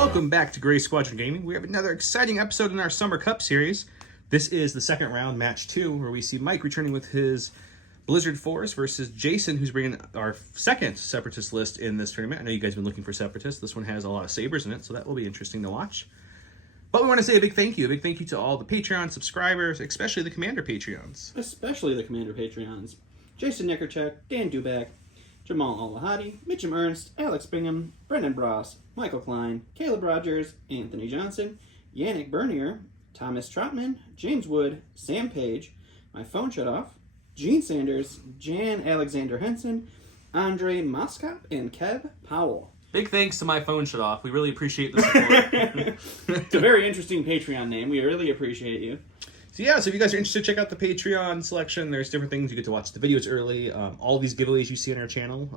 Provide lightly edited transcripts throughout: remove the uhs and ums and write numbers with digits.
Welcome back to Gray Squadron Gaming. We have another exciting episode in our Summer Cup series. This is the second round, match 2, where we see Mike returning with his Blizzard Force versus Jason, who's bringing our second Separatist list in this tournament. I know you guys have been looking for Separatists. This one has a lot of Sabers in it, so that will be interesting to watch. But we want to say a big thank you to all the Patreon subscribers, especially the Commander Patreons. Especially the Commander Patreons. Jason Nickerchuk, Dan Dubak, Jamal Al-Wahadi, Mitchum Ernst, Alex Bingham, Brendan Bross, Michael Klein, Caleb Rogers, Anthony Johnson, Yannick Bernier, Thomas Trotman, James Wood, Sam Page, My Phone Shut Off, Gene Sanders, Jan Alexander Henson, Andre Moskop, and Kev Powell. Big thanks to My Phone Shut Off. We really appreciate the support. It's a very interesting Patreon name. We really appreciate you. So if you guys are interested, check out the Patreon selection. There's different things. You get to watch the videos early. All these giveaways you see on our channel,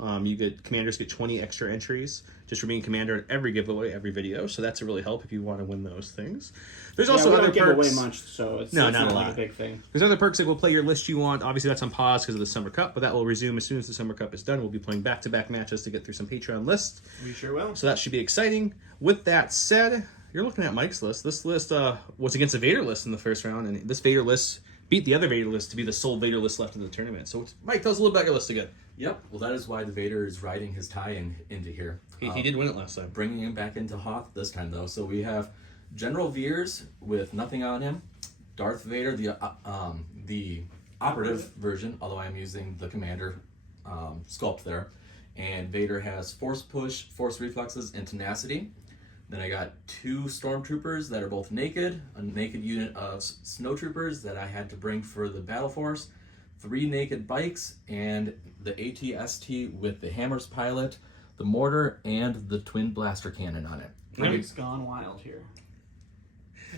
commanders get 20 extra entries just for being commander in every giveaway, every video. So that's a really help if you want to win those things. There's also other perks. We don't give away much, so it's not a lot. A big thing. There's other perks that will play your list you want. Obviously, that's on pause because of the Summer Cup, but that will resume as soon as the Summer Cup is done. We'll be playing back-to-back matches to get through some Patreon lists. We sure will. So that should be exciting. With that said, you're looking at Mike's list. This list was against a Vader list in the first round, and this Vader list beat the other Vader list to be the sole Vader list left in the tournament. So, Mike, tell us a little about your list again. Yep. Well, that is why the Vader is riding his tie-in into here. He did win it last time. Bringing him back into Hoth this time, though. So we have General Veers with nothing on him. Darth Vader, the operative version, although I'm using the commander sculpt there. And Vader has Force Push, Force Reflexes, and Tenacity. Then I got 2 Stormtroopers that are both naked, a naked unit of Snowtroopers that I had to bring for the Battle Force, 3 naked bikes, and the AT-ST with the Hammers pilot, the mortar, and the twin blaster cannon on it. Mike's gone wild here.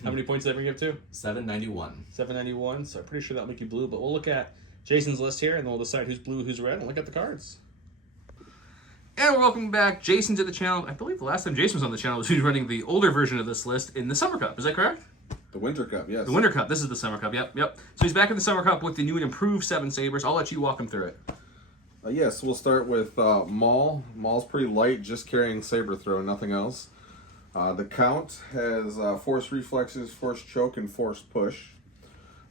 How many points did that bring you up to? 791. 791, so I'm pretty sure that'll make you blue, but we'll look at Jason's list here, and then we'll decide who's blue, who's red, and look at the cards. And welcome back, Jason, to the channel. I believe the last time Jason was on the channel was he was running the older version of this list in the Summer Cup. Is that correct? The Winter Cup, yes. The Winter Cup. This is the Summer Cup. Yep. So he's back in the Summer Cup with the new and improved 7 Sabers. I'll let you walk him through it. Yes, we'll start with Maul. Maul's pretty light, just carrying Saber Throw, nothing else. The Count has Force Reflexes, Force Choke, and Force Push.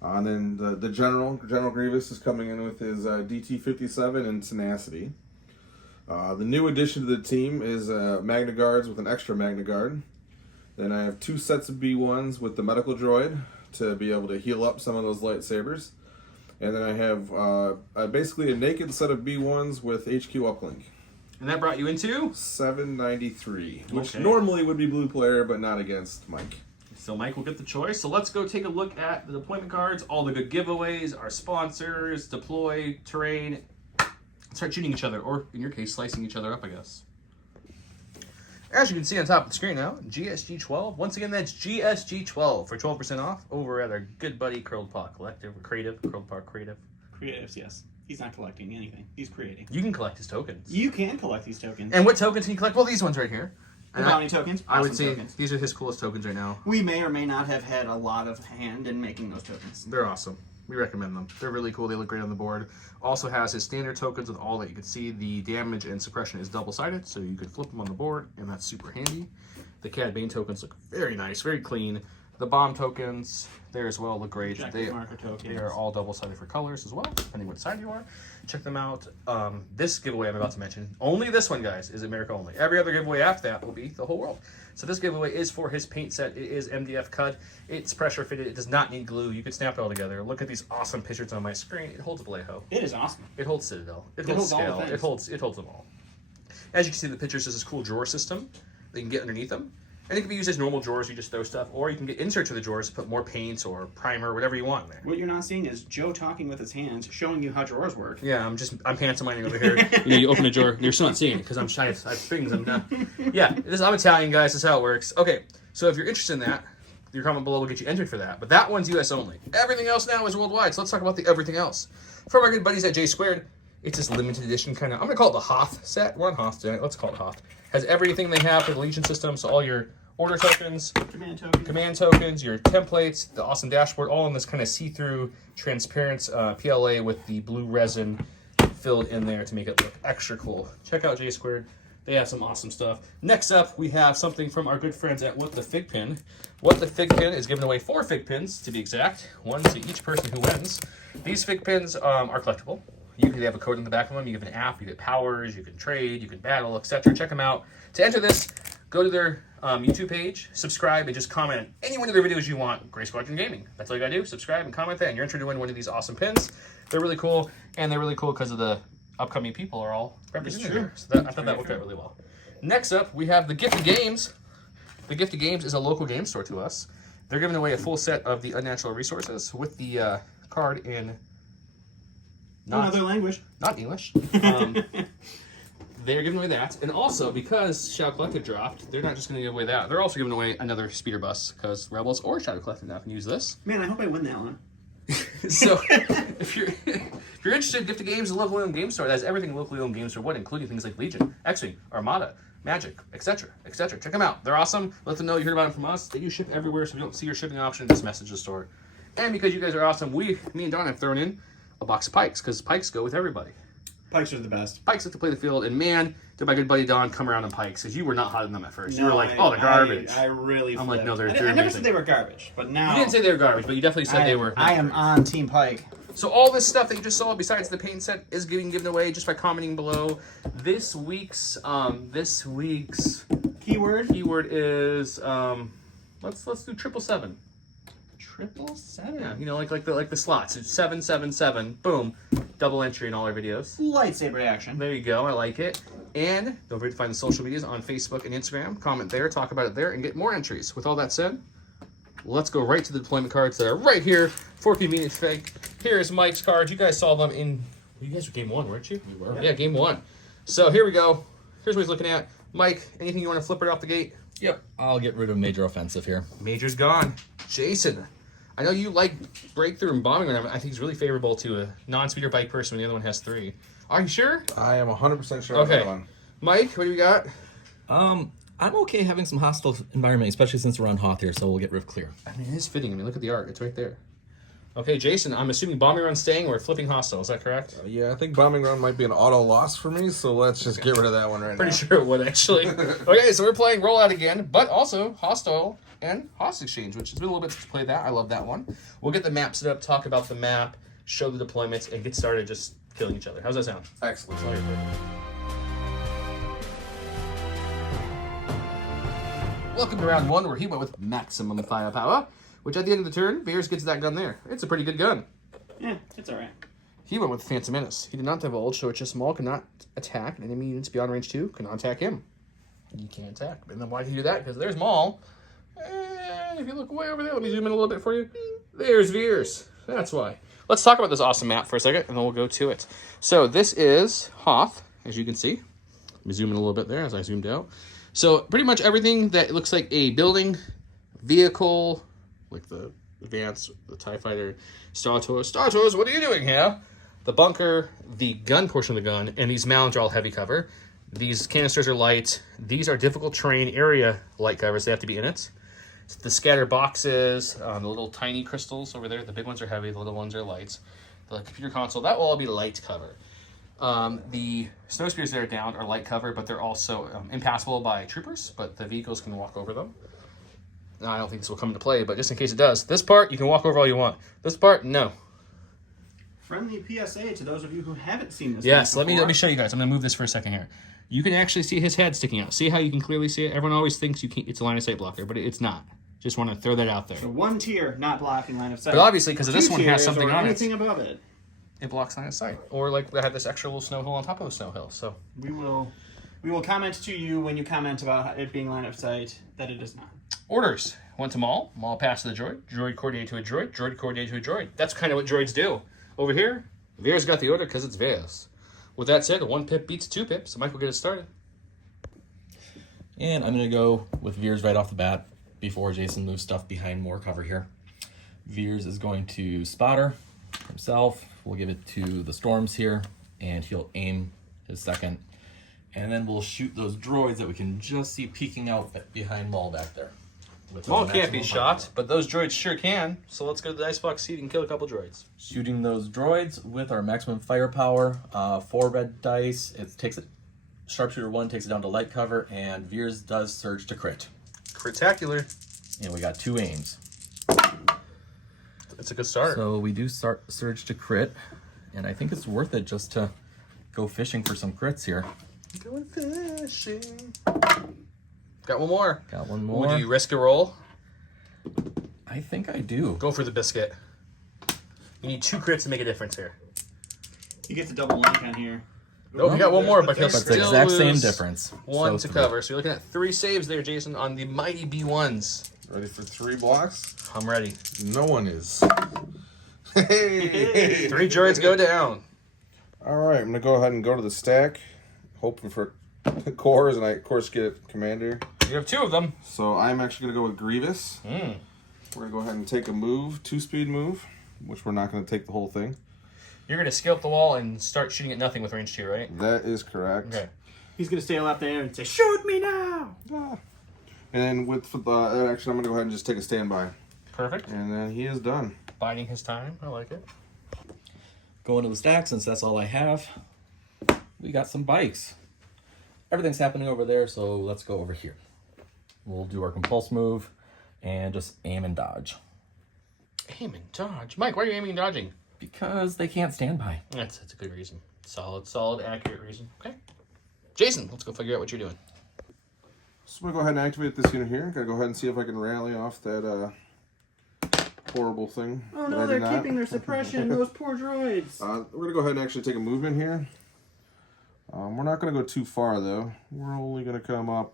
And then the General Grievous, is coming in with his DT-57 and Tenacity. The new addition to the team is Magna Guards with an extra Magna Guard. Then I have 2 sets of B1s with the Medical Droid to be able to heal up some of those lightsabers. And then I have basically a naked set of B1s with HQ Uplink. And that brought you into? 793, which normally would be blue player, but not against Mike. So Mike will get the choice. So let's go take a look at the deployment cards, all the good giveaways, our sponsors, deploy, terrain. Start shooting each other, or in your case, slicing each other up, I guess. As you can see on top of the screen now, GSG12. Once again, that's GSG12 for 12% off over at our good buddy Curled Paw Creative. Curled Paw Creative. Creatives, yes. He's not collecting anything. He's creating. You can collect his tokens. You can collect these tokens. And what tokens can you collect? Well, these ones right here. The bounty tokens. I would say these are his coolest tokens right now. We may or may not have had a lot of hand in making those tokens. They're awesome. We recommend them. They're really cool. They look great on the board. Also has his standard tokens with all that. You can see the damage and suppression is double-sided, so you can flip them on the board, and that's super handy. The Cad Bane tokens look very nice, very clean. The bomb tokens there as well look great. They are all double-sided for colors as well, depending what side you are. Check them out. This giveaway I'm about to mention, only this one, guys, is America only. Every other giveaway after that will be the whole world. So this giveaway is for his paint set. It is MDF cut. It's pressure fitted. It does not need glue. You can snap it all together. Look at these awesome pictures on my screen. It holds Vallejo. It is awesome. It holds Citadel. It holds Scale. It holds them all. As you can see in the pictures, there's this cool drawer system that you can get underneath them. And it can be used as normal drawers, you just throw stuff, or you can get inserts for the drawers to put more paints or primer, whatever you want in there. What you're not seeing is Joe talking with his hands, showing you how drawers work. Yeah, I'm pantomining over here. You open a drawer, you're still not seeing it because I'm shy. I have things. I'm Italian, guys. That's how it works. Okay, so if you're interested in that, your comment below will get you entered for that. But that one's US only. Everything else now is worldwide. So let's talk about the everything else. From our good buddies at J Squared, it's this limited edition kind of. I'm gonna call it the Hoth set. We're on Hoth tonight. Let's call it Hoth. Has everything they have for the Legion system. So all your order tokens, command tokens, your templates, the awesome dashboard, all in this kind of see-through, transparent PLA with the blue resin filled in there to make it look extra cool. Check out J Squared. They have some awesome stuff. Next up, we have something from our good friends at What the Fig Pin. What the Fig Pin is giving away 4 fig pins, to be exact. 1 to each person who wins. These fig pins are collectible. They have a code in the back of them. You have an app, you get powers, you can trade, you can battle, etc. Check them out. To enter this, go to their YouTube page, subscribe, and just comment on any one of their videos you want. Gray Squadron Gaming. That's all you gotta do. Subscribe and comment that, and you're entered to win one of these awesome pins. They're really cool, and they're really cool because of the upcoming people are all represented here. So I thought that worked out really well. Next up, we have the Gift of Games. The Gift of Games is a local game store to us. They're giving away a full set of the Unnatural Resources with the card in Another language. not English. They're giving away that. And also, because Shadow Collective dropped, they're not just going to give away that. They're also giving away another speeder bus because Rebels or Shadow Collective now can use this. Man, I hope I win that one. So, if you're interested, Gift of Games is a locally owned game store that has everything a locally owned game store would, including things like Legion, X-Wing, Armada, Magic, etc., etc. Check them out. They're awesome. Let them know you heard about them from us. They do ship everywhere, so if you don't see your shipping option, just message the store. And because you guys are awesome, me and Don have thrown in a box of pikes because pikes go with everybody. Pikes are the best. Pikes have to play the field, and man, did my good buddy Don come around on pikes because you were not hot on them at first. You were like, "Oh, they're garbage." I really. I'm like, flipped. "No, they're I never amazing." said they were garbage, but now You didn't say they were garbage, but you definitely said they were. I am on Team Pike. So all this stuff that you just saw, besides the paint set, is getting given away just by commenting below. This week's keyword is let's do 777. 777. Yeah, you know, like the slots. It's 777. Boom, double entry in all our videos. Lightsaber action. There you go. I like it. And don't forget to find the social medias on Facebook and Instagram. Comment there, talk about it there, and get more entries. With all that said, let's go right to the deployment cards that are right here for convenience sake. Here's Mike's cards. You guys saw them in. You guys were game 1, weren't you? We were. Yeah, game 1. So here we go. Here's what he's looking at. Mike, anything you want to flip it off the gate? Yep. I'll get rid of Major Offensive here. Major's gone. Jason, I know you like Breakthrough and Bombing Run. I think it's really favorable to a non-speeder bike person when the other one has 3. Are you sure? I am 100% sure on Okay. that one. Mike, what do you got? I'm okay having some hostile environment, especially since we're on Hoth here, so we'll get Rift clear. I mean, it is fitting. I mean, look at the art. It's right there. Okay, Jason, I'm assuming Bombing Run's staying or flipping hostile. Is that correct? Yeah, I think Bombing Run might be an auto loss for me, so let's just get rid of that one right Pretty now. sure it would, actually. Okay, so we're playing Rollout again, but also Hostile and Host Exchange, which has been a little bit to play that. I love that one. We'll get the map set up, talk about the map, show the deployments, and get started just killing each other. How's that sound? Excellent. Welcome to round 1, where he went with maximum firepower, which at the end of the turn, Bears gets that gun there. It's a pretty good gun. Yeah, it's alright. He went with Phantom Menace. He did not divulge, so it's just small, cannot attack, and enemy units beyond range 2 cannot attack him. You can't attack. And then why did he do that? Because there's Maul. And if you look way over there, let me zoom in a little bit for you. There's Veers. That's why. Let's talk about this awesome map for a second, and then we'll go to it. So this is Hoth, as you can see. Let me zoom in a little bit there as I zoomed out. So pretty much everything that looks like a building, vehicle, like the Advance, the TIE Fighter, Star Tours. Star Tours, what are you doing here? The bunker, the gun portion of the gun, and these mounds are all heavy cover. These canisters are light. These are difficult terrain area light covers. They have to be in it. The scatter boxes, the little tiny crystals over there. The big ones are heavy. The little ones are light. The computer console, that will all be light cover. The snow spears that are down are light cover, but they're also impassable by troopers, but the vehicles can walk over them. Now, I don't think this will come into play, but just in case it does, this part, you can walk over all you want. This part, no. Friendly PSA to those of you who haven't seen this. Yes, before. let me show you guys. I'm going to move this for a second here. You can actually see his head sticking out. See how you can clearly see it? Everyone always thinks it's a line of sight blocker, but it's not. Just want to throw that out there. So 1 tier, not blocking line of sight. But obviously, because this one has tiers something or on it, anything above it. it blocks line of sight. Or like they have this extra little snow hill on top of the snow hill. So We will comment to you when you comment about it being line of sight that it is not. orders. Went to Maul. Maul passed to the droid. Droid coordinated to a droid. Droid coordinated to a droid. That's kind of what droids do. Over here, Veer's got the order because it's Veers. With that said, 1 pip beats 2 pips. So Michael, get it started. And I'm going to go with Veers right off the bat before Jason moves stuff behind more cover here. Veers is going to spotter himself. We'll give it to the Storms here, and he'll aim his second. And then we'll shoot those droids that we can just see peeking out behind Maul back there. Maul can't be shot, but those droids sure can. So let's go to the Icebox seat and kill a couple droids. Shooting those droids with our maximum firepower, 4 red dice. It takes it Sharpshooter 1 takes it down to light cover, and Veers does surge to crit. Critacular. And we got 2 aims. It's a good start. So we do start surge to crit, and I think it's worth it just to go fishing for some crits here. Going fishing. Got one more. Got one more. Would you risk a roll? I think I do. Go for the biscuit. You need 2 crits to make a difference here. You get the double link on here. Nope, you got one more, but he'll That's still the exact same lose difference. 1 So to 3. cover. So you're looking at 3 saves there, Jason, on the mighty B1s. Ready for 3 blocks? I'm ready. No one is. Hey! 3 droids go down. All right, I'm gonna go ahead and go to the stack, hoping for cores, and I of course get commander. You have 2 of them. So I'm actually gonna go with Grievous. We're gonna go ahead and take a move, 2-speed move, which we're not gonna take the whole thing. You're going to scale up the wall and start shooting at nothing with range 2, right? That is correct. Okay. He's gonna stay up there and say, "Shoot me now!" Ah. And then with that action, I'm gonna go ahead and just take a standby, Perfect. and then he is done. Biding his time. I like it. Going to the stack, since that's all I have, we got some bikes. Everything's happening over there, so let's go over here. We'll do our compulse move and just aim and dodge. Aim and dodge. Mike, why are you aiming and dodging? Because they can't stand by. That's a good reason. Solid, accurate reason. Okay. Jason, let's go figure out what you're doing. So I'm gonna go ahead and activate this unit here. Gotta go ahead and see if I can rally off that horrible thing. Oh that I no, did they're not. keeping their suppression. Those poor droids. We're gonna go ahead and actually take a movement here. We're not gonna go too far though. We're only gonna come up.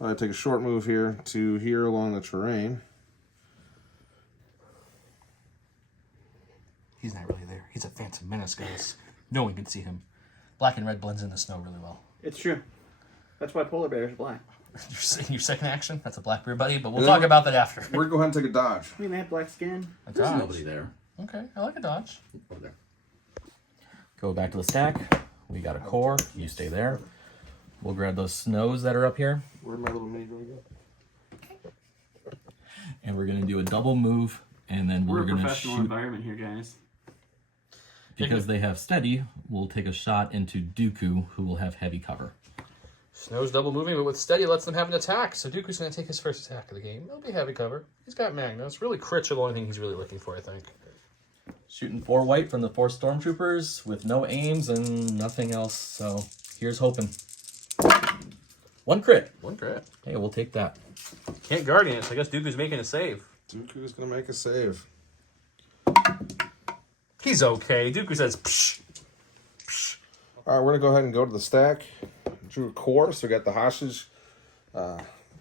Take a short move here to here along the terrain. He's not really there. He's a phantom menace, guys. No one can see him. Black and red blends in the snow really well. It's true. That's why polar bears are black. Your second action? That's a Blackbeard buddy, but we'll talk about that after. We're gonna go ahead and take a dodge. I mean, they have black skin. A There's dodge. nobody there. Okay, I like a dodge. Over there. Go back to the stack. We got a core. You stay there. We'll grab those snows that are up here. Where'd my little mini droid go? And we're going to do a double move. And then we're a going to professional shoot. environment here, guys. Because they have steady, we'll take a shot into Dooku, who will have heavy cover. Snow's double moving, but with steady lets them have an attack. So Dooku's going to take his first attack of the game. It'll be heavy cover. He's got Magnus. Really crits are the only thing he's really looking for, I think. Shooting 4 white from the 4 stormtroopers with no aims and nothing else. So here's hoping. 1 crit. 1 crit. Hey, we'll take that. Can't Guardian it, so I guess Dooku's making a save. Dooku's gonna make a save. He's okay. Dooku says, psh. Psh. All right, we're gonna go ahead and go to the stack. Drew a core, so we got the hostage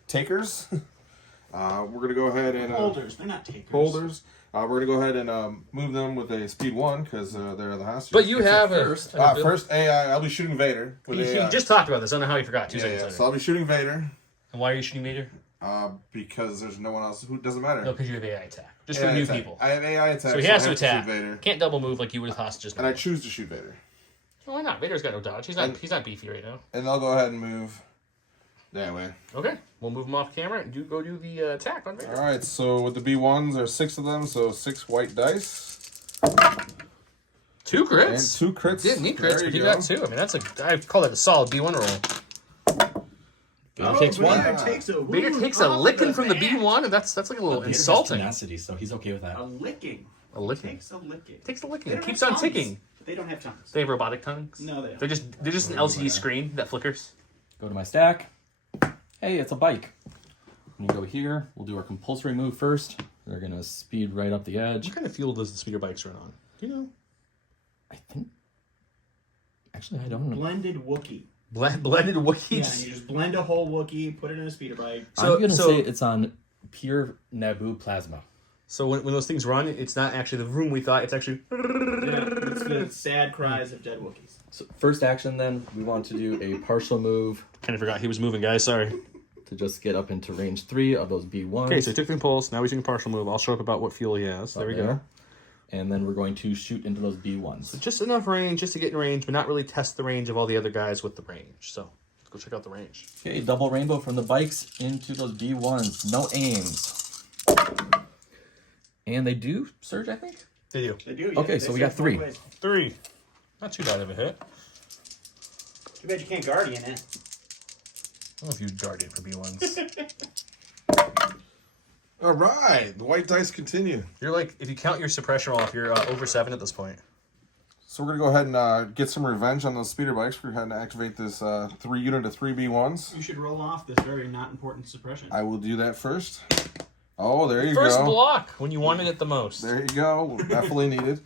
takers. We're gonna go ahead and Holders. They're not takers. holders. We're gonna go ahead and move them with a speed 1 because they're the hostages. But you have first. First AI. I'll be shooting Vader. With You AI. just talked about this. I don't know how you forgot 2 seconds yeah, later. so I'll be shooting Vader. And why are you shooting Vader? Because there's no one else who doesn't matter. No, because you have AI attack. Just for AI new attack. people. I have AI attack. So he has I to have attack. shoot Vader. Can't double move like you would with hostages. And I choose to shoot Vader. Well, why not? Vader's got no dodge. He's not beefy right now. And I'll go ahead and move that way. Okay, we'll move him off camera and go do the attack on Vader. All right. So with the B1s, there's 6 of them. So 6 white dice 2 crits. and 2 crits. Didn't need crits, There but you he go. got 2. I mean, I call that a solid B1 roll. Vader takes Vader 1. takes a Vader wound takes a off licking the from the bat. B1, and that's like a little Vader has insulting. tenacity, so he's okay with that. A licking. A licking. Takes a licking. Takes the licking. They It don't keeps have on tongues. ticking. They don't have tongues. They have robotic tongues. No, they don't. They're just an LCD screen that flickers. Go to my stack. Hey, it's a bike. We go here. We'll do our compulsory move first. They're going to speed right up the edge. What kind of fuel does the speeder bikes run on? Do you know? I think... Actually, I don't know. Blended Wookiee. Blended Yeah, Wookiees. and you just blend a whole Wookiee, put it in a speeder bike. So- I'm going to so- say it's on pure Naboo plasma. So when those things run, it's not actually the room we thought. It's actually... Yeah, it's the sad cries of dead Wookiees. So first action then, we want to do a partial move Kind of forgot he was moving, guys. Sorry. to just get up into range 3 of those B1s. Okay, so he took the impulse. Now he's doing partial move. I'll show up about what fuel he has. There we go. And then we're going to shoot into those B1s. So just enough range just to get in range, but not really test the range of all the other guys with the range. So let's go check out the range. Okay, double rainbow from the bikes into those B1s. No aims. And they do surge, I think? They do. They do. Yeah. Okay, They so we say got 3. both ways. 3. Not too bad of a hit. Too bad you can't Guardian it. I don't know if you'd Guardian for B1s. All right, the white dice continue. You're like, if you count your suppression roll off, you're over 7 at this point. So we're gonna go ahead and get some revenge on those speeder bikes. We're going to activate this 3 unit of 3B1s. You should roll off this very not important suppression. I will do that first. Oh, there you First go. block when you wanted it the most. There you go. Definitely needed.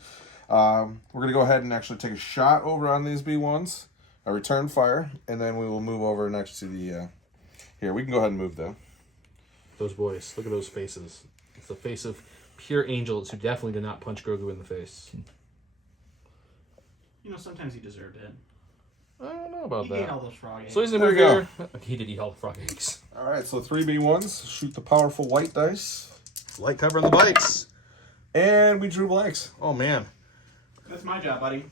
We're going to go ahead and actually take a shot over on these B1s. A return fire, and then we will move over next to the... Here, we can go ahead and move though. Those boys, look at those faces. It's the face of pure angels who definitely did not punch Grogu in the face. You know, sometimes he deserved it. I don't know about He ate that. all those frog eggs. So he's in There the you go. Vader. He did eat all the frog eggs. All right, so 3B1s. Shoot the powerful white dice. Light cover on the bikes. And we drew blanks. Oh, man. That's my job, buddy.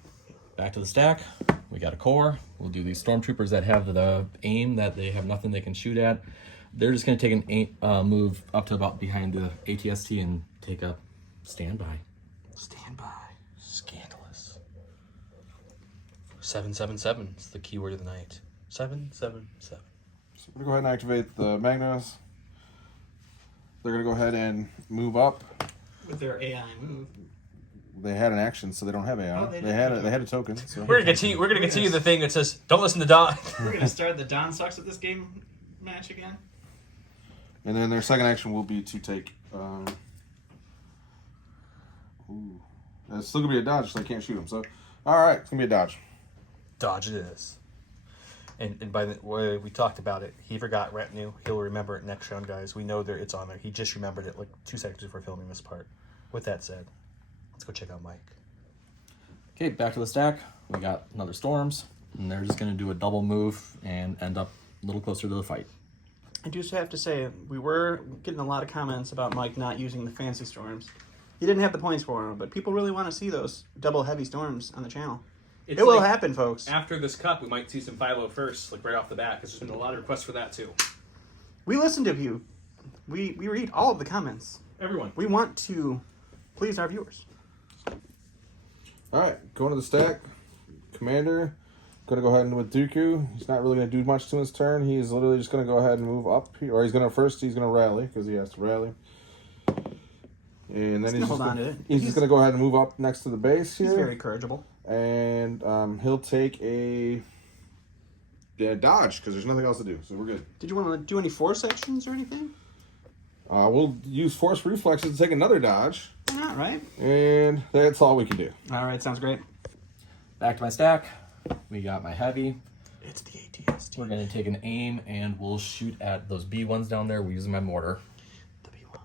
Back to the stack. We got a core. We'll do these stormtroopers that have the aim that they have nothing they can shoot at. They're just going to take an move up to about behind the ATST and take a standby. Standby. Scandalous. 777 is the keyword of the night. 777. So we're going to go ahead and activate the Magnas. They're going to go ahead and move up. With their AI move. They had an action, so they don't have AI. Oh, they had a token. So. We're gonna continue the thing that says, don't listen to Don. We're gonna start the Don sucks at this game match again. And then their second action will be to take... It's still going to be a dodge, so I can't shoot him. So, all right, it's going to be a dodge. Dodge it is. And by the way, we talked about it. He forgot retinue. He'll remember it next round, guys. We know it's on there. He just remembered it like 2 seconds before filming this part. With that said, let's go check out Mike. Okay, back to the stack. We got another Storms, and they're just going to do a double move and end up a little closer to the fight. I do have to say, we were getting a lot of comments about Mike not using the fancy storms. He didn't have the points for them, but people really want to see those double heavy storms on the channel. It will happen, folks. After this cup, we might see some 501st, like right off the bat, because there's been a lot of requests for that too. We listen to you. We read all of the comments. Everyone. We want to please our viewers. All right, going to the stack. Commander, going to go ahead and with Dooku. He's not really going to do much to his turn. He's literally just going to go ahead and move up here. Or he's going to rally, because he has to rally. And then he's hold on to it. just going to go ahead and move up next to the base here. He's very corrigible. And he'll take a dodge, because there's nothing else to do. So we're good. Did you want to do any force actions or anything? We'll use force reflexes to take another dodge. Why not, right? And that's all we can do. All right, sounds great. Back to my stack. We got my heavy. It's the ATST. We're going to take an aim, and we'll shoot at those B1s down there. We're using my mortar. The B1s.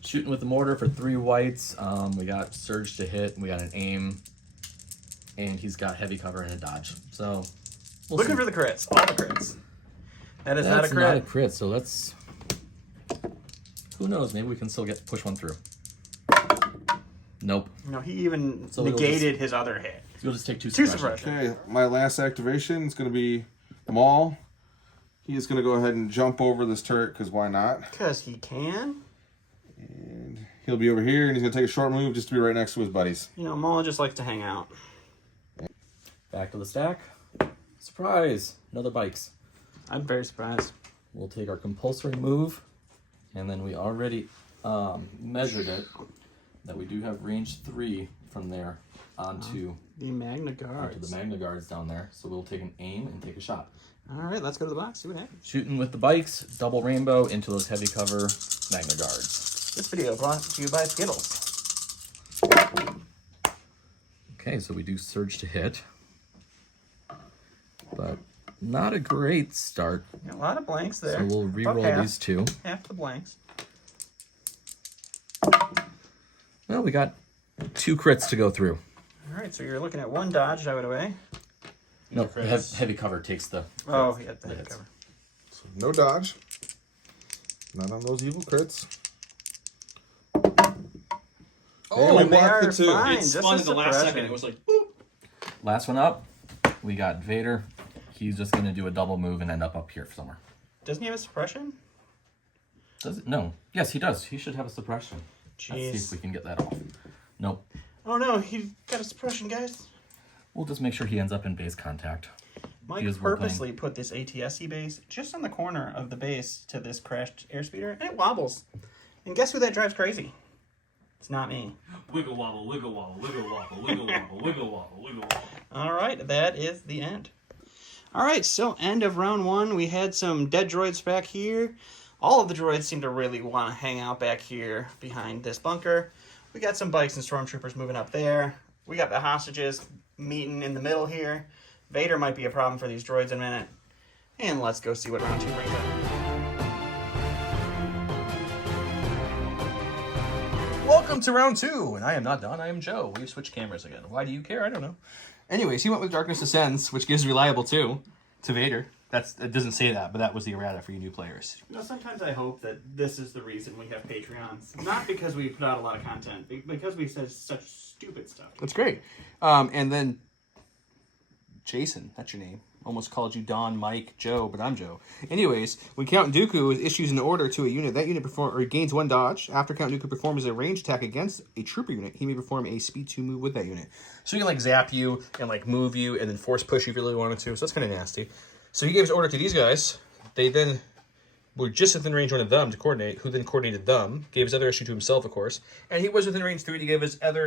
Shooting with the mortar for 3 whites. We got surge to hit. We got an aim. And he's got heavy cover and a dodge. So, Looking for the crits. All the crits. That is That's not a crit. not a crit, so let's... Who knows? Maybe we can still push one through. Nope. No, he even So it'll negated his other hit. We'll just take 2 Two suppression. suppression. Okay, my last activation is going to be Maul. He is going to go ahead and jump over this turret, because why not? Because he can. And he'll be over here, and he's going to take a short move just to be right next to his buddies. You know, Maul just likes to hang out. Back to the stack. Surprise! Another bikes. I'm very surprised. We'll take our compulsory move, and then we already measured it, that we do have range 3 from there onto The Magna Guards. the Magna Guards down there. So we'll take an aim and take a shot. All right, let's go to the box, see what happens. Shooting with the bikes, double rainbow into those heavy cover Magna Guards. This video brought to you by Skittles. Okay, so we do surge to hit, but not a great start. A lot of blanks there. So we'll About re-roll half. these 2. Half the blanks. Well, we got 2 crits to go through. All right, so you're looking at 1 dodge out of the way. No, crits. heavy cover takes the... Oh, he had the hits. cover. So no dodge. Not on those evil crits. Oh, we and they blocked are the 2. fine. It Just spun a at the last second. suppression. It was like, boop. Last one up, we got Vader. He's just going to do a double move and end up here somewhere. Doesn't he have a suppression? Does it? No. Yes, he does. He should have a suppression. Let's see if Jeez. we can get that off. Nope. Oh no, he got a suppression, guys. We'll just make sure he ends up in base contact. Mike Because we're purposely put this ATSC base just on the corner of the base to this crashed airspeeder, and it wobbles. And guess who that drives crazy? It's not me. Wiggle wobble, wiggle wobble, wiggle wobble, wiggle wobble, wiggle wobble, wiggle wobble. All right, that is the end. All right, so end of round 1. We had some dead droids back here. All of the droids seem to really want to hang out back here behind this bunker. We got some bikes and stormtroopers moving up there. We got the hostages meeting in the middle here. Vader might be a problem for these droids in a minute. And let's go see what round 2 brings up. Welcome to round 2, and I am not Don, I am Joe. We've switched cameras again. Why do you care? I don't know. Anyways, he went with Darkness Descends, which gives Reliable 2 to Vader. It doesn't say that, but that was the errata for you new players. You know, sometimes I hope that this is the reason we have Patreons. Not because we put out a lot of content, because we said such stupid stuff. That's great. And then Jason, that's your name. Almost called you Don, Mike, Joe, but I'm Joe. Anyways, when Count Dooku issues an order to a unit, that unit gains 1 dodge. After Count Dooku performs a ranged attack against a trooper unit, he may perform a speed 2 move with that unit. So he can like zap you and like move you and then force push you if you really wanted to. So that's kind of nasty. So he gave his order to these guys. They then were just within range 1 of them to coordinate, who then coordinated them, gave his other issue to himself, of course, and he was within range 3 to give his other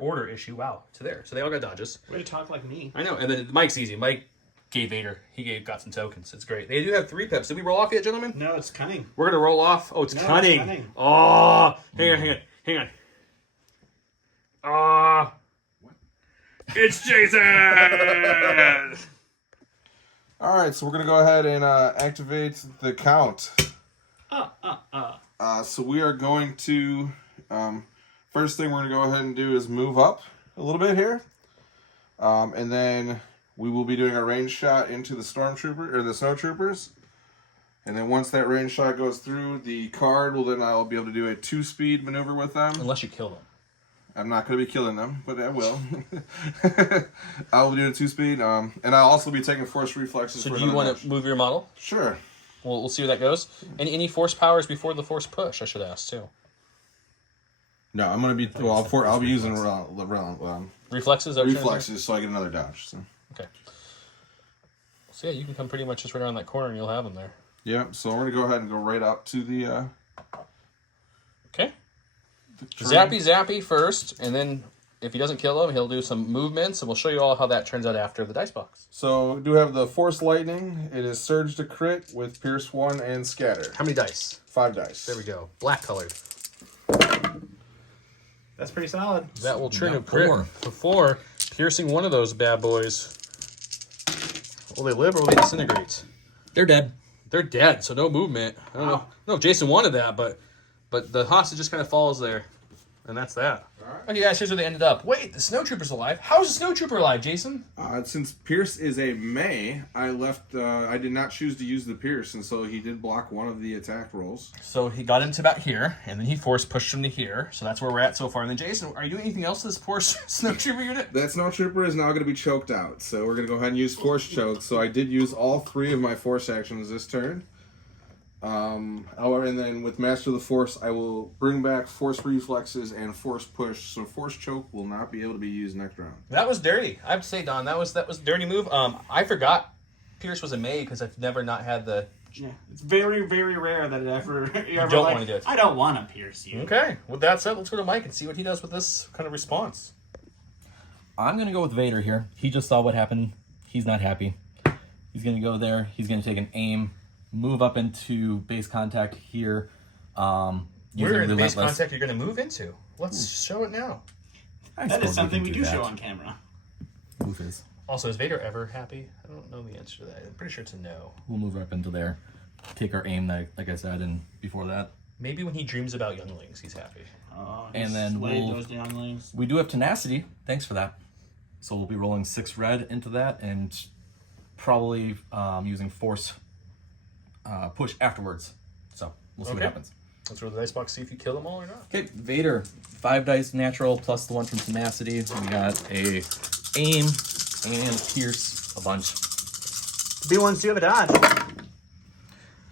order issue, to there. So they all got dodges. Way to talk like me. I know, and then Mike's easy. Mike gave Vader. Got some tokens. It's great. They do have 3 pips. Did we roll off yet, gentlemen? No, it's cunning. We're gonna roll off. Oh, it's No, cunning. it's cunning. Oh, hang on. Ah, it's Jason. All right, so we're gonna go ahead and activate the count. So we are going to first thing we're gonna go ahead and do is move up a little bit here, and then we will be doing a range shot into the stormtrooper or the snowtroopers, and then once that range shot goes through the card, I'll be able to do a 2-speed maneuver with them. Unless you kill them. I'm not going to be killing them, but I will. I will be doing a 2-speed, and I'll also be taking force reflexes. So for do you another want to move your model? Sure. We'll see where that goes. Any force powers before the force push? I should ask too. No, I'm going to be. Well, I'll be using Reflexes. reflexes, so I get another dodge. So. Okay. So yeah, you can come pretty much just right around that corner, and you'll have them there. Yep. So we're going to go ahead and go right up to the. Okay. Zappy first, and then if he doesn't kill him, he'll do some movements, and we'll show you all how that turns out after the dice box. So we do have the Force Lightning. It is Surge to Crit with Pierce 1 and Scatter. How many dice? 5 dice. There we go. Black colored. That's pretty solid. That will turn a crit for 4, piercing one of those bad boys. Will they live or will they disintegrate? They're dead. They're dead, so no movement. I don't know. No, Jason wanted that, but the hostage just kind of falls there. And that's that. All right. Okay, guys, here's where they ended up. Wait, the snowtrooper's alive? How is the snowtrooper alive, Jason? Since Pierce is a May, I left. I did not choose to use the Pierce, and so he did block one of the attack rolls. So he got him to about here, and then he force pushed him to here. So that's where we're at so far. And then, Jason, are you doing anything else to this poor snowtrooper unit? That snowtrooper is now going to be choked out, so we're going to go ahead and use Force Choke. So I did use all 3 of my Force actions this turn. However, and then with Master of the Force, I will bring back Force Reflexes and Force Push, so Force Choke will not be able to be used next round. That was dirty. I have to say, Don, that was a dirty move. I forgot Pierce was a May because I've never not had the... Yeah, it's very, very rare that you ever don't want to do it. I don't want to pierce you. Okay, with that said, let's go to Mike and see what he does with this kind of response. I'm going to go with Vader here. He just saw what happened. He's not happy. He's going to go there. He's going to take an aim, move up into base contact here. Where in the base contact you're going to move into? Let's show it now. That is something we do show on camera. Move is. Also, is Vader ever happy? I don't know the answer to that. I'm pretty sure it's a no. We'll move up into there. Take our aim, like I said, and before that. Maybe when he dreams about younglings, he's happy. Oh, and then those younglings. We do have tenacity. Thanks for that. So we'll be rolling 6 red into that and probably using force push afterwards. So we'll see what happens. Let's roll the dice box, see if you kill them all or not. Okay, Vader, 5 dice natural plus the 1 from tenacity. We got a aim and pierce a bunch. B1s do have a dodge.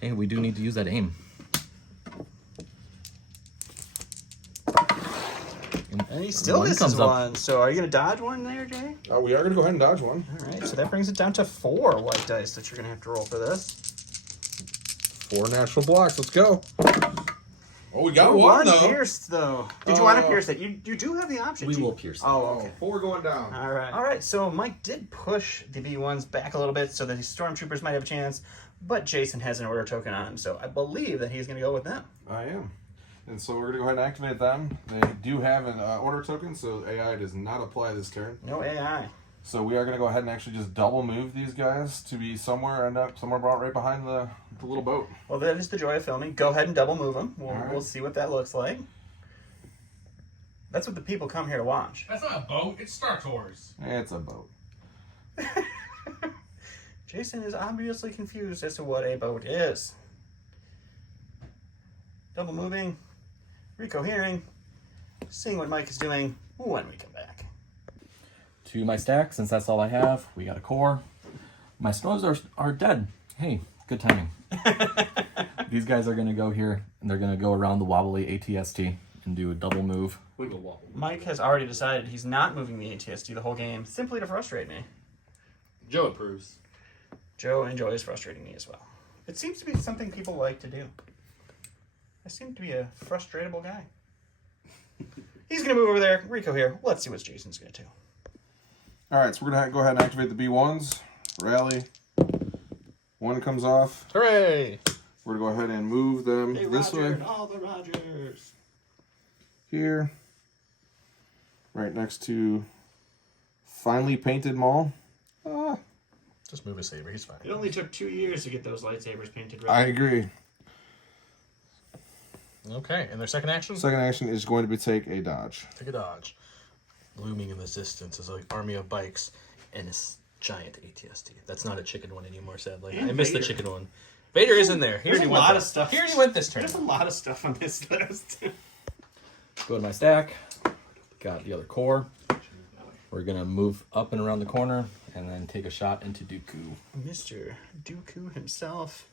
Hey, we do need to use that aim. And And he still One misses comes up. one. So are you going to dodge one there, Jay? We are going to go ahead and dodge one. All right, so that brings it down to 4 white dice that you're going to have to roll for this. 4 natural blocks. Let's go. Oh, we got one though. Pierced, though. Did you want to pierce it? You do have the option. We will pierce it. Oh, okay. 4 going down. All right. All right, so Mike did push the V1s back a little bit so that the Stormtroopers might have a chance, but Jason has an order token on him, so I believe that he's going to go with them. I am. And so we're going to go ahead and activate them. They do have an order token, so AI does not apply this turn. No AI. So we are going to go ahead and actually just double move these guys to be somewhere brought right behind the little boat. Well, that is the joy of filming. Go ahead and double move them. We'll see what that looks like. That's what the people come here to watch. That's not a boat. It's Star Tours. It's a boat. Jason is obviously confused as to what a boat is. Double moving, recohering, seeing what Mike is doing when we come back. To my stack, since that's all I have, we got a core. My snows are dead. Hey, good timing. These guys are going to go here, and they're going to go around the wobbly ATST and do a double move. Wiggle wobble. Mike has already decided he's not moving the ATST the whole game, simply to frustrate me. Joe approves. Joe enjoys frustrating me as well. It seems to be something people like to do. I seem to be a frustratable guy. He's going to move over there, Rico here. Let's see what Jason's going to do. All right, so we're going to go ahead and activate the B1s. Rally. 1 comes off. Hooray! We're going to go ahead and move them this way. All the Rogers. Here. Right next to finely painted Maul. Just move a saber. He's fine. It only took 2 years to get those lightsabers painted I red. agree. Okay, and their second action? Second action is going to be take a dodge. Take a dodge. Looming in the distance is an army of bikes and a giant ATST. That's not a chicken one anymore, sadly. And I missed Vader. the chicken one. Vader is in there. He There's already a went lot there. of stuff. He already went this turn. There's a lot of stuff on this list. Go to my stack. Got the other core. We're going to move up and around the corner and then take a shot into Dooku. Mr. Dooku himself.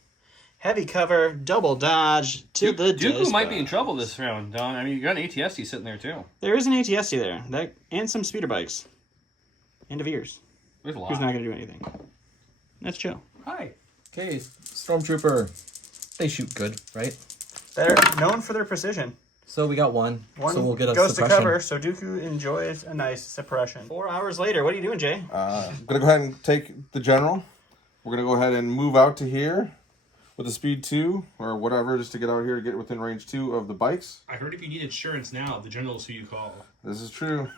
Heavy cover, double dodge to the Dooku might be in dice trouble this round, Don. I mean, you got an ATST sitting there, too. There is an ATST there, and some speeder bikes. And a Veers. There's a lot. Who's not going to do anything. That's Joe. Hi. Okay, Stormtrooper. They shoot good, right? They're known for their precision. So we got one. One so we'll get a goes suppression. to cover, so Dooku enjoys a nice suppression. 4 hours later, what are you doing, Jay? I'm going to go ahead and take the general. We're going to go ahead and move out to here with a speed 2 or whatever, just to get out here to get within range 2 of the bikes. I heard if you need insurance now, the general's who you call. This is true.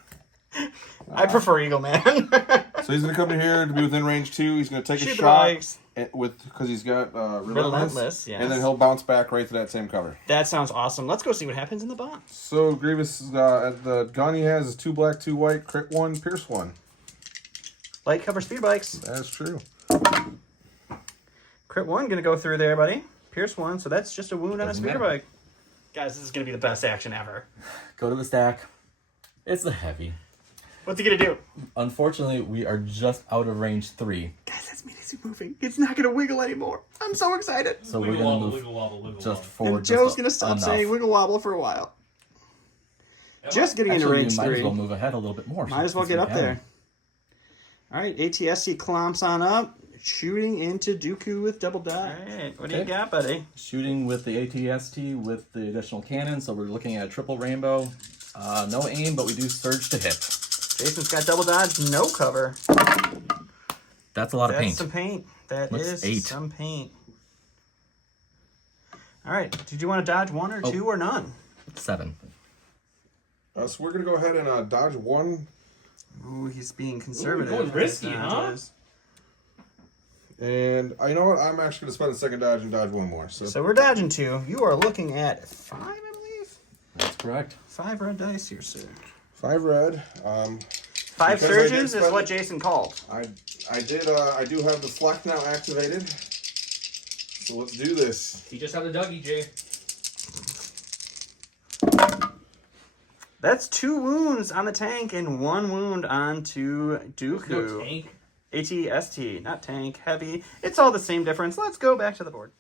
I prefer Eagle Man. So he's going to come to here to be within range 2. He's going to take a Shoot the shot bikes. because he's got Relentless, yes. and then he'll bounce back right to that same cover. That sounds awesome. Let's go see what happens in the box. So Grievous, at the gun he has is 2 black, 2 white, crit 1, pierce 1. Light cover speed bikes. That's true. Crit 1 going to go through there, buddy. Pierce 1, so that's just a wound on a Doesn't speeder matter. bike. Guys, this is going to be the best action ever. Go to the stack. It's the heavy. What's he going to do? Unfortunately, we are just out of range 3. Guys, that's Minisu moving. It's not going to wiggle anymore. I'm so excited. So we're going to move wiggle wobble, wiggle just wobble. forward. And Joe's just going to stop enough. saying wiggle wobble for a while. Just getting into Actually, range we might 3. as well move ahead a little bit more. Might as well since get we up can. there. All right, ATSC clomps on up. Shooting into Dooku with double dodge. All right, what do you Okay. got, buddy? Shooting with the ATST with the additional cannon, so we're looking at a triple rainbow. No aim, but we do surge to hit. Jason's got double dodge, no cover. That's a lot of That's paint. some paint. That What's is 8? some paint. All right, did you want to dodge 1 or 2 or none? 7. So we're going to go ahead and dodge 1. Ooh, he's being conservative. going with risky, his huh? dodges. And you know what? I'm actually going to spend the second dodge and dodge 1 more. So we're dodging 2. You are looking at 5, I believe. That's correct. 5 red dice here, sir. 5 red. 5 Because I did surges is spend what it- Jason called. I do have the flex now activated. So let's do this. He just had a Dougie, Jay. That's 2 wounds on the tank and 1 wound onto Dooku. No tank. ATST, not tank, heavy. It's all the same difference. Let's go back to the board.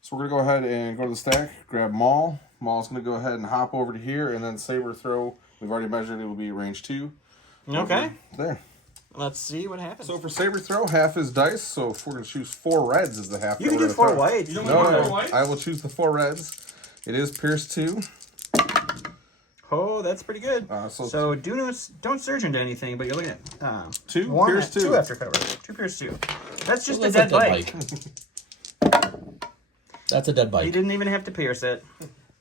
So we're going to go ahead and go to the stack, grab Maul. Maul's going to go ahead and hop over to here and then saber throw We've already measured it will be range 2. Okay. There. Let's see what happens. So for Saber Throw, half is dice. So if we're going to choose 4 reds as the half. You that can we're do gonna 4 throw. whites. You don't No, want no, 4 whites? I will choose the 4 reds. It is Pierce 2. Oh, that's pretty good. So don't surge into anything, but you're looking at 2 1 Pierce 2. 2 after cover. 2 Pierce 2. That's just Well, a that's dead bite. That's a dead He bite. didn't even have to pierce it.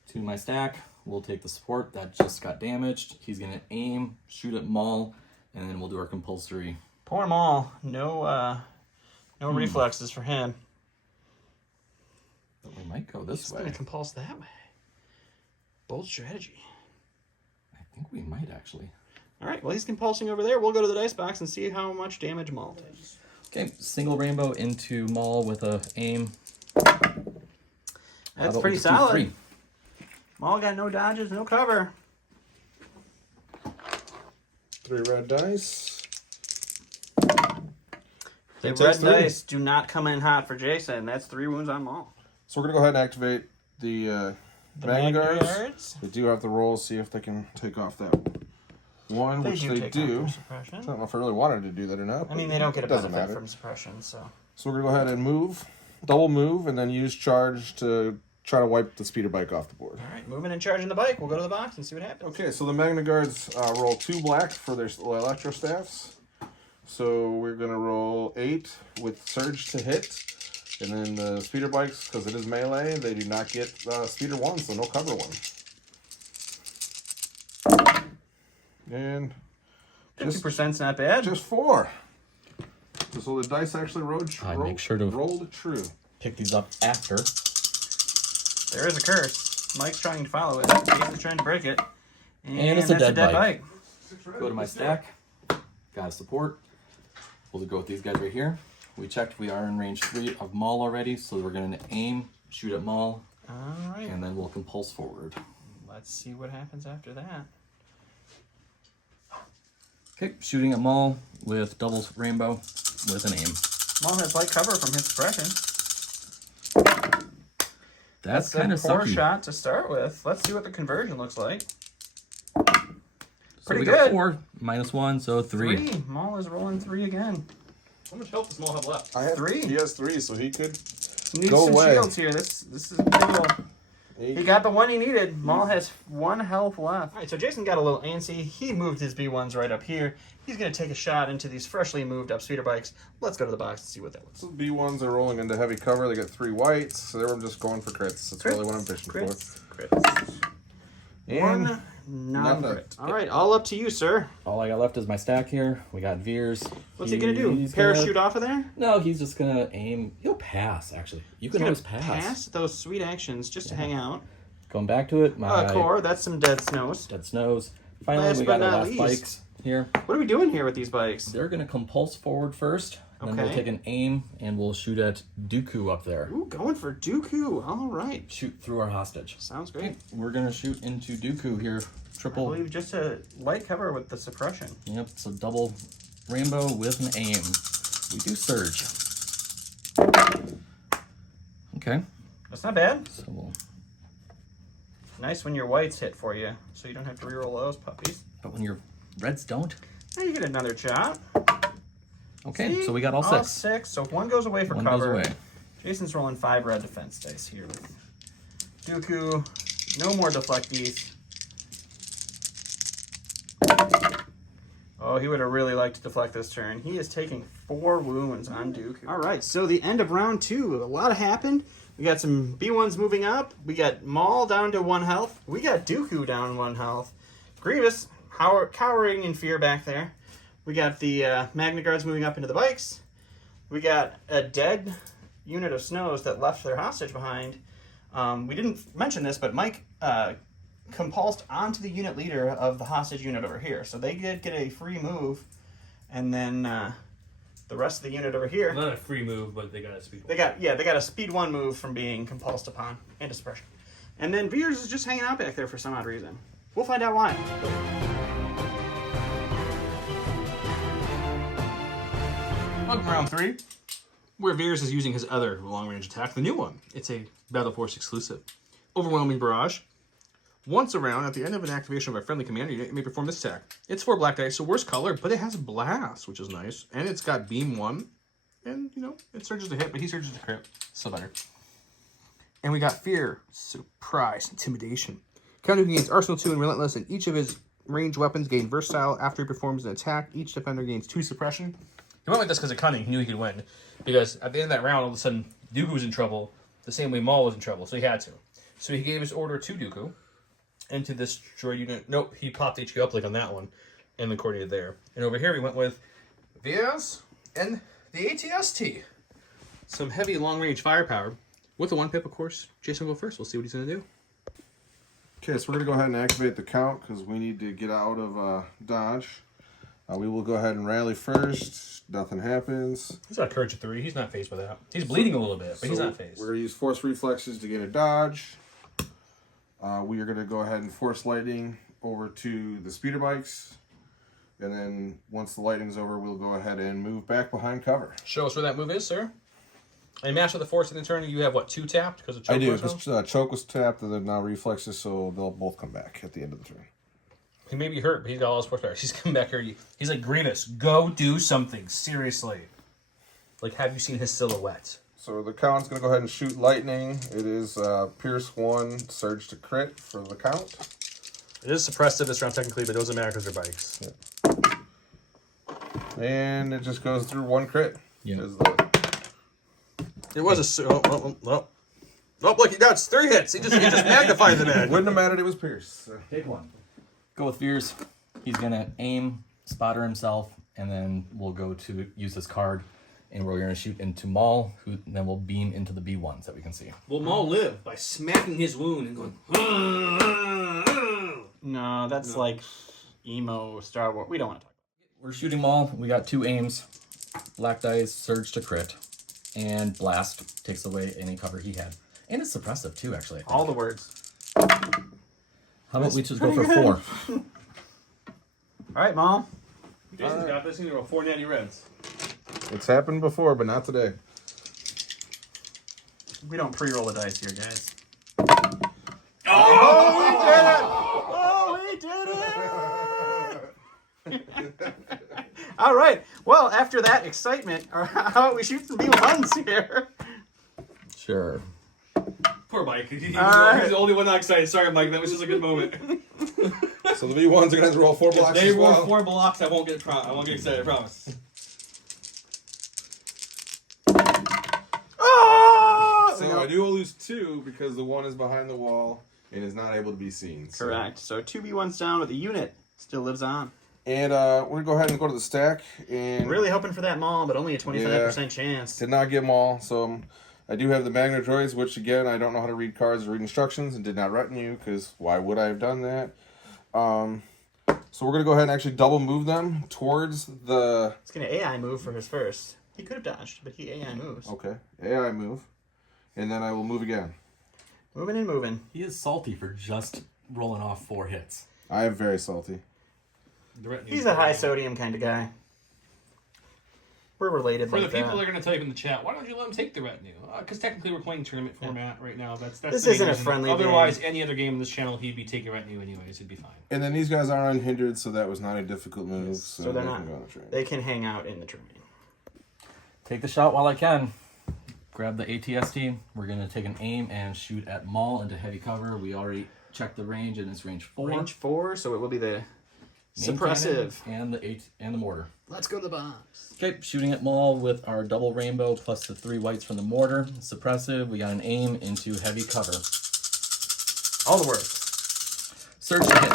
To my stack, we'll take the support that just got damaged. He's gonna aim, shoot at Maul, and then we'll do our compulsory. Poor Maul. No reflexes for him. But we might go this He's way. going to compulse that way. Bold strategy. I think we might actually. All right, well, he's compulsing over there. We'll go to the dice box and see how much damage Maul takes. Okay, single rainbow into Maul with a aim. That's How about pretty we just do solid. 3? Maul got no dodges, no cover. 3 red dice. The It red takes 3. dice do not come in hot for Jason. That's 3 wounds on Maul. So we're going to go ahead and activate the Magna Guards. Guards. They do have to roll, see if they can take off that one, They which do they take do. off I suppression. don't know if I really wanted to do that or not. I mean, they don't get a it doesn't benefit matter. from suppression, so. So we're going to go ahead and move, double move, and then use charge to try to wipe the speeder bike off the board. All right, moving and charging the bike. We'll go to the box and see what happens. Okay, so the Magna Guards roll 2 black for their electro staffs. So we're going to roll 8 with surge to hit. And then the speeder bikes, because it is melee, they do not get speeder 1, so no cover 1. And 50%'s not bad. just 4. So the dice actually make sure to- rolled true. Pick these up after. There is a curse. Mike's trying to follow it. Jason's trying to break it. And it's a that's dead bite. Go to my stack. Got a support. We'll go with these guys right here. We checked we are in range 3 of Maul already, so we're going to aim, shoot at Maul, All right. and then we'll compulse forward. Let's see what happens after that. Okay, shooting at Maul with double rainbow with an aim. Maul has light cover from his suppression. That's kind a of poor sucky. shot to start with. Let's see what the conversion looks like. So Pretty we good. got 4, -1, so 3. 3. Maul is rolling 3 again. How much health does Maul have left? I have 3. He has 3, so he could. He needs Go some away. shields here. This is a big ol'. He got the one he needed. Maul has 1 health left. All right, so Jason got a little antsy. He moved his B1s right up here. He's going to take a shot into these freshly moved up speeder bikes. Let's go to the box and see what that looks So the B1s are rolling into heavy cover. They got 3 whites, so they were just going for crits. That's really what I'm fishing for. Crits. And 1 non-crit. nothing. All right, all up to you, sir. All I got left is my stack here. We got Veers. What's he going to do? He's Parachute gonna- off of there? No, he's just going to aim. He'll pass, actually. You can always pass. Those sweet actions just to hang out. Going back to it, my Core, that's some dead snows. dead snows. Finally, Last we but got our not last least. bikes here. What are we doing here with these bikes? They're going to compulse forward first. And then we'll Okay. take an aim and we'll shoot at Dooku up there. Ooh, going for Dooku. All right. Shoot through our hostage. Sounds great. We're going to shoot into Dooku here. I Triple. believe just a light cover with the suppression. Yep, it's a double rainbow with an aim. We do surge. Okay. That's not bad. So we'll, Nice when your whites hit for you, so you don't have to reroll those puppies. but when your reds don't. Now you get another shot. Okay, See? so we got all 6. So 1 goes away for One cover. goes away. Jason's rolling 5 red defense dice here with Dooku. No more deflectees. Oh, he would have really liked to deflect this turn. He is taking 4 wounds on Dooku. All right, so the end of round 2. A lot happened. We got some B1s moving up. We got Maul down to 1 health. We got Dooku down 1 health. Grievous cowering in fear back there. We got the Magna Guards moving up into the bikes. We got a dead unit of snows that left their hostage behind. We didn't mention this, but Mike compulsed onto the unit leader of the hostage unit over here. So they did get a free move. And then the rest of the unit over here, Not a free move, but they got a speed. they got a speed 1 move from being compulsed upon and a suppression. And then Veers is just hanging out back there for some odd reason. We'll find out why. Welcome to round 3, where Veers is using his other long-range attack, the new one. It's a Battle Force exclusive. Overwhelming Barrage. Once around, at the end of an activation of a friendly commander unit, you may perform this attack. It's 4 black dice, so worse color, but it has blast, which is nice. And it's got beam 1. And, you know, it surges to hit, but he surges to crit. Still better. And we got fear, surprise, intimidation. Counter gains Arsenal 2 and Relentless, and each of his ranged weapons gain versatile. After he performs an attack, each defender gains 2 suppression. He went with this because of cunning. He knew he could win. Because at the end of that round, all of a sudden, Dooku was in trouble the same way Maul was in trouble, so he had to. So he gave his order to Dooku into this droid unit. Nope, he popped HQ up like on that one and then coordinated there. And over here, we went with Vias and the ATST. Some heavy long-range firepower. With a 1 pip, of course. Jason will go first. We'll see what he's going to do. Okay, so we're going to go ahead and activate the count because we need to get out of dodge. We will go ahead and rally first. Nothing happens. He's got a courage of 3. He's not phased by that. He's bleeding a little bit, but he's not phased. We're going to use force reflexes to get a dodge. We are going to go ahead and force lightning over to the speeder bikes. And then once the lightning's over, we'll go ahead and move back behind cover. Show us where that move is, sir. And match with the force in the turn, you have what, 2 tapped? Because of choke. I do, was because choke was tapped and then now reflexes, so they'll both come back at the end of the turn. He may be hurt, but he's got all his horsepower. He's coming back here. He's like, Grievous, go do something. Seriously. Like, have you seen his silhouette? So the count's going to go ahead and shoot lightning. It is Pierce 1, Surge to crit for the count. It is suppressive this round, technically, but it doesn't matter because they're bikes. Yeah. And it just goes through 1 crit. Yeah. It was a... Oh, look, that's 3 hits. He just magnified the man. Wouldn't have mattered, it was Pierce. Take 1. Go with Fears. He's going to aim, spotter himself, and then we'll go to use this card. And we're going to shoot into Maul, who then will beam into the B1s that we can see. Will Maul live by smacking his wound and going... No, that's like emo Star Wars. We don't want to talk about We're shooting Maul. We got 2 aims. Black dice, surge to crit. And blast takes away any cover he had. And it's suppressive too, actually. I think. all the words. How about we just go for 4? All right, Mom. Jason's got this. He's going to go 4 natty reds. It's happened before, but not today. We don't pre-roll the dice here, guys. Oh, we did it! All right. Well, after that excitement, how about we shoot some B1s here? Sure. Poor Mike. He's the only one not excited. Sorry, Mike. That was just a good moment. So the B1s are going to have to roll 4 blocks They as roll well. 4 blocks. I won't get excited. I promise. So I do lose 2 because the 1 is behind the wall and is not able to be seen. So. Correct. So 2 B1s down, but the unit still lives on. And we're going to go ahead and go to the stack. And Really hoping for that Maul, but only a 25% chance. did not get them all. So I do have the Magna Droids, which again, I don't know how to read cards or read instructions and did not retinue because why would I have done that? So we're going to go ahead and actually double move them towards the... It's going to AI move for his first. He could have dodged, but he AI moves. Okay, AI move. And then I will move again. Moving and moving. He is salty for just rolling off 4 hits. I am very salty. He's a high sodium kind of guy. We're related For like the people that. that are going to type in the chat, why don't you let them take the retinue? Because technically we're playing tournament format right now. That's This the main isn't a reason. friendly Otherwise, game. any other game in this channel, he'd be taking retinue anyways. He'd be fine. And then these guys are unhindered, so that was not a difficult move. So they're they not. can go on the train. They can hang out in the terrain. Take the shot while I can. Grab the ATST. We're going to take an aim and shoot at Maul into heavy cover. We already checked the range, and it's range 4. Range 4, so it will be the Main suppressive. cannon and the mortar. Let's go to the box. Okay, shooting at Maul with our double rainbow plus the 3 whites from the mortar. Suppressive. We got an aim into heavy cover. All the words. Surge to hit.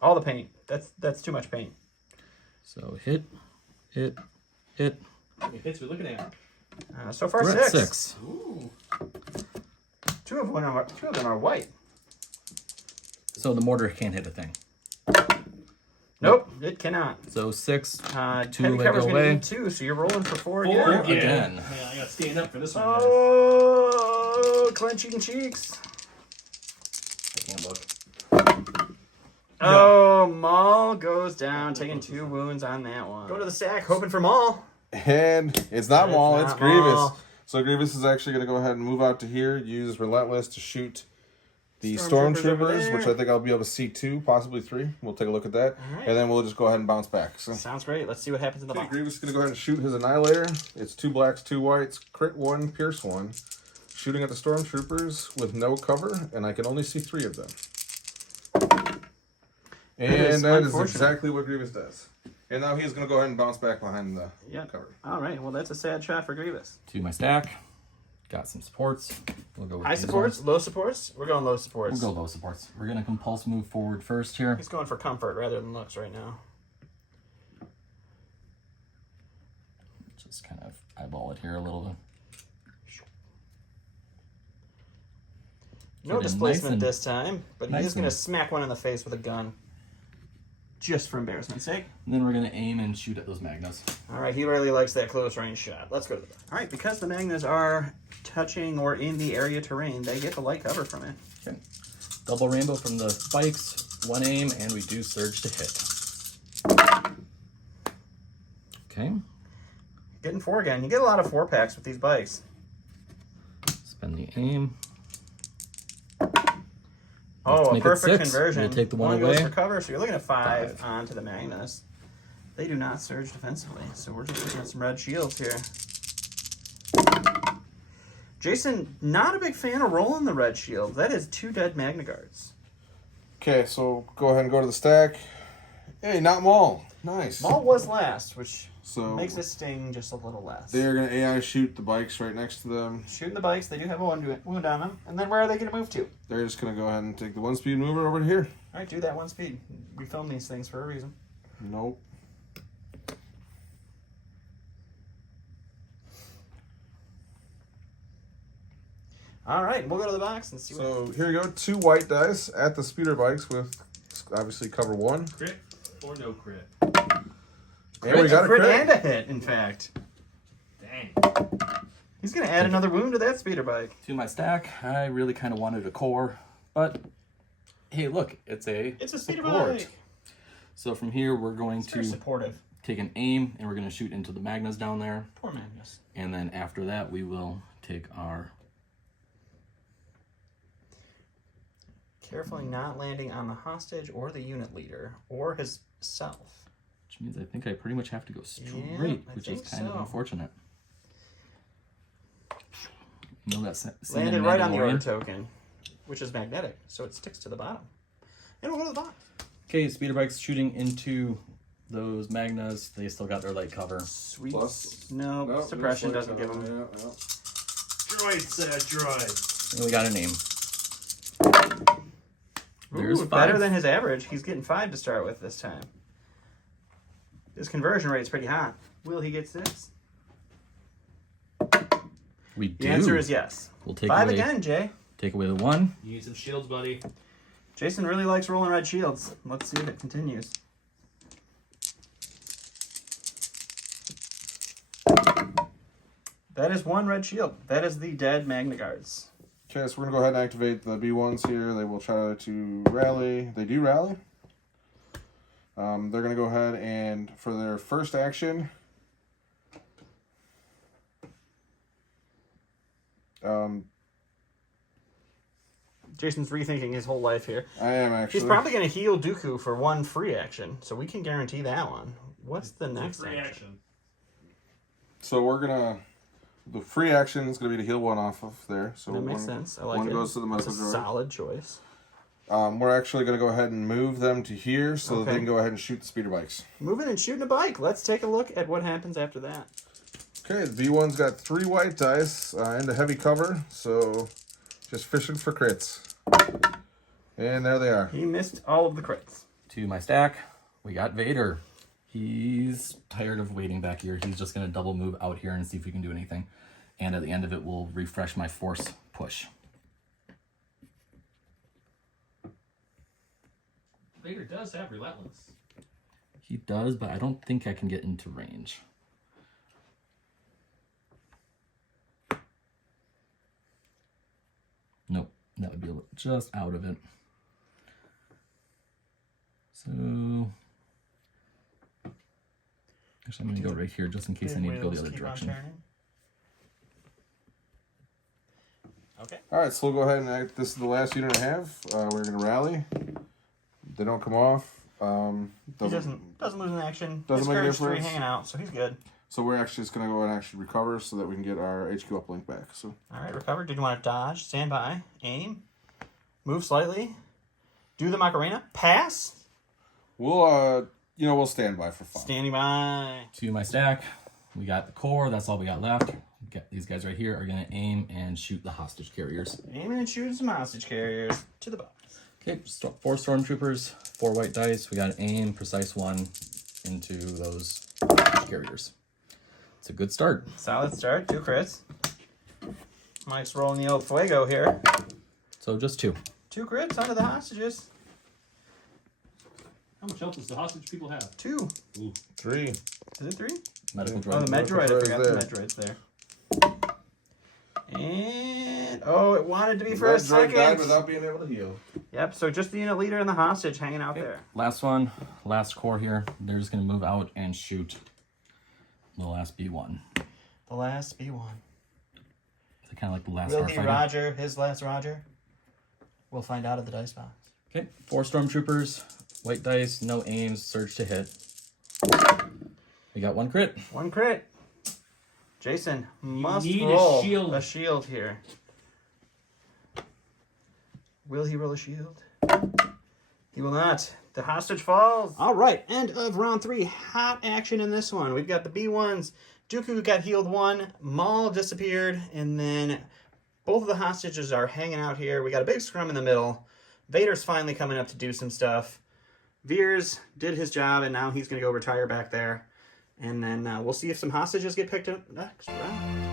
All the paint. That's too much paint. So hit. How many hits are we looking at? So far, We're at 6. 6. Ooh. Two of them are white. So the mortar can't hit a thing. Nope, it cannot. So 6. 2 Heavy may cover's go gonna away. need 2, so you're rolling for 4 4 again. again. Yeah, I got to stand up for this one. guys. Oh, clenching cheeks. I can't look. Oh, Maul goes down, taking 2 wounds on that one. Go to the stack, hoping for Maul. And it's not It's Maul, not it's Grievous. Maul. So Grievous is actually going to go ahead and move out to here, use Relentless to shoot The Stormtroopers over Stormtroopers, which there. I think I'll be able to see 2, possibly 3. We'll take a look at that. All right. And then we'll just go ahead and bounce back. So. Sounds great. Let's see what happens in the Okay, box. Grievous is going to go ahead and shoot his Annihilator. It's 2 blacks, 2 whites, crit 1, pierce 1. Shooting at the Stormtroopers with no cover, and I can only see 3 of them. And that is exactly what Grievous does. And now he's going to go ahead and bounce back behind the cover. All right. Well, that's a sad shot for Grievous. To my stack. Got some supports. We'll go with High these supports, ones. low supports. We're going low supports. We'll go low supports. We're going to compulse move forward first here. He's going for comfort rather than looks right now. Just kind of eyeball it here a little bit. No Get in displacement nice and- this time, but nice he's going to and- smack one in the face with a gun. Just for embarrassment's sake. And then we're going to aim and shoot at those Magnas. All right, he really likes that close range shot. Let's go to the back. All right, because the Magnas are touching or in the area terrain, they get the light cover from it. Okay. Double rainbow from the spikes, 1 aim, and we do surge to hit. Okay. Getting 4 again. You get a lot of 4-packs with these bikes. Spend the aim. Oh, a make it perfect 6. conversion. We'll take the one goes away. for cover, so you're looking at 5 5. onto the Magnus. They do not surge defensively, so we're just looking at some red shields here. Jason, not a big fan of rolling the red shield. That is 2 dead Magna Guards. Okay, so go ahead and go to the stack. Hey, not Maul. Nice. Maul was last, which So makes it sting just a little less. they're going to AI shoot the bikes right next to them. Shooting the bikes, they do have a wound on them. And then where are they going to move to? They're just going to go ahead and take the 1-speed mover over to here. All right, do that 1 speed. We film these things for a reason. Nope. All right, we'll go to the box and see what... So here you go, 2 white dice at the speeder bikes with obviously cover 1. Crit or no crit? And we got a crit. and a hit, in fact. Dang. He's going to add another wound to that speeder bike. To my stack, I really kind of wanted a core, but hey, look, it's a speeder court. bike. So from here, we're going It's very to supportive. take an aim, and we're going to shoot into the Magnas down there. Poor Magnus. And then after that, we will take our... Carefully not landing on the hostage or the unit leader or himself. Which means I think I pretty much have to go straight, I which is think kind of so. unfortunate. You know that Landed right on the order token, which is magnetic, so it sticks to the bottom. And we'll go to the box. Okay, speeder bikes shooting into those Magnas. They still got their light cover. Sweet. Plus- No, Nope, suppression looks doesn't like, give them. yeah. Droid, said droid. And we got a name. There's Ooh, 5. better than his average. He's getting 5 to start with this time. His conversion rate's pretty hot. Will he get 6? We do. The answer is yes. We'll take 5 away, again, Jay. Take away the 1. You need some shields, buddy. Jason really likes rolling red shields. Let's see if it continues. That is 1 red shield. That is the dead Magna Guards. Okay, so we're going to go ahead and activate the B1s here. They will try to rally. They do rally. They're going to go ahead and, for their first action, Jason's rethinking his whole life here. I am actually. He's probably going to heal Dooku for 1 free action, so we can guarantee that one. What's the next Free action? action. So we're going to. The free action is going to be to heal 1 off of there. So That makes one- sense. I like one it. goes to the It's a medical droid. solid choice. We're actually going to go ahead and move them to here so that Okay. they can go ahead and shoot the speeder bikes. Moving and shooting a bike. Let's take a look at what happens after that. Okay, the B1's got 3 white dice into heavy cover, so just fishing for crits. And there they are. He missed all of the crits. To my stack, we got Vader. He's tired of waiting back here. He's just going to double move out here and see if we can do anything. And at the end of it, we'll refresh my force push. Vader does have relentless. He does, but I don't think I can get into range. Nope, that would be just out of it. So, actually, I'm going to go right here just in case I need to go the other direction. Okay. All right, so we'll go ahead and act. This is the last unit I have. We're gonna rally. They don't come off. He doesn't lose an action. Doesn't His make a courage 3 difference. hanging out, so he's good. So we're actually just gonna go and actually recover so that we can get our HQ uplink back. So All right, recover. Did you want to dodge, stand by, aim, move slightly, do the Macarena, pass, we'll we'll stand by for fun. standing by. To my stack, we got the core. That's all we got left. These guys right here are gonna aim and shoot the hostage carriers. Aiming and shooting some hostage carriers to the box. Okay, 4 stormtroopers, 4 white dice. We got to aim precise 1 into those hostage carriers. It's a good start. Solid start, 2 crits. Mike's rolling the old fuego here. So just 2. 2 crits onto the hostages. How much else does the hostage people have? 2. 3. Is it 3? Medical Oh, the droid. Medroid. I Medroid's forgot there. the Medroid's there. And, oh, it wanted to be for a That droid died second. without being able to heal. Yep, so just the unit leader and the hostage hanging out Okay. there. Last one, last core here. They're just going to move out and shoot the last B1. The last B1. So kind of like the last Will he starfighter. Roger his last Roger? We'll find out at the dice box. Okay, 4 stormtroopers, white dice, no aims, surge to hit. We got 1 crit. 1 crit. Jason must need a roll shield. a shield here. Will he roll a shield? He will not. The hostage falls. All right, end of round 3. Hot action in this one. We've got the B1s. Dooku got healed 1. Maul disappeared. And then both of the hostages are hanging out here. We got a big scrum in the middle. Vader's finally coming up to do some stuff. Veers did his job, and now he's going to go retire back there. And then we'll see if some hostages get picked up next round.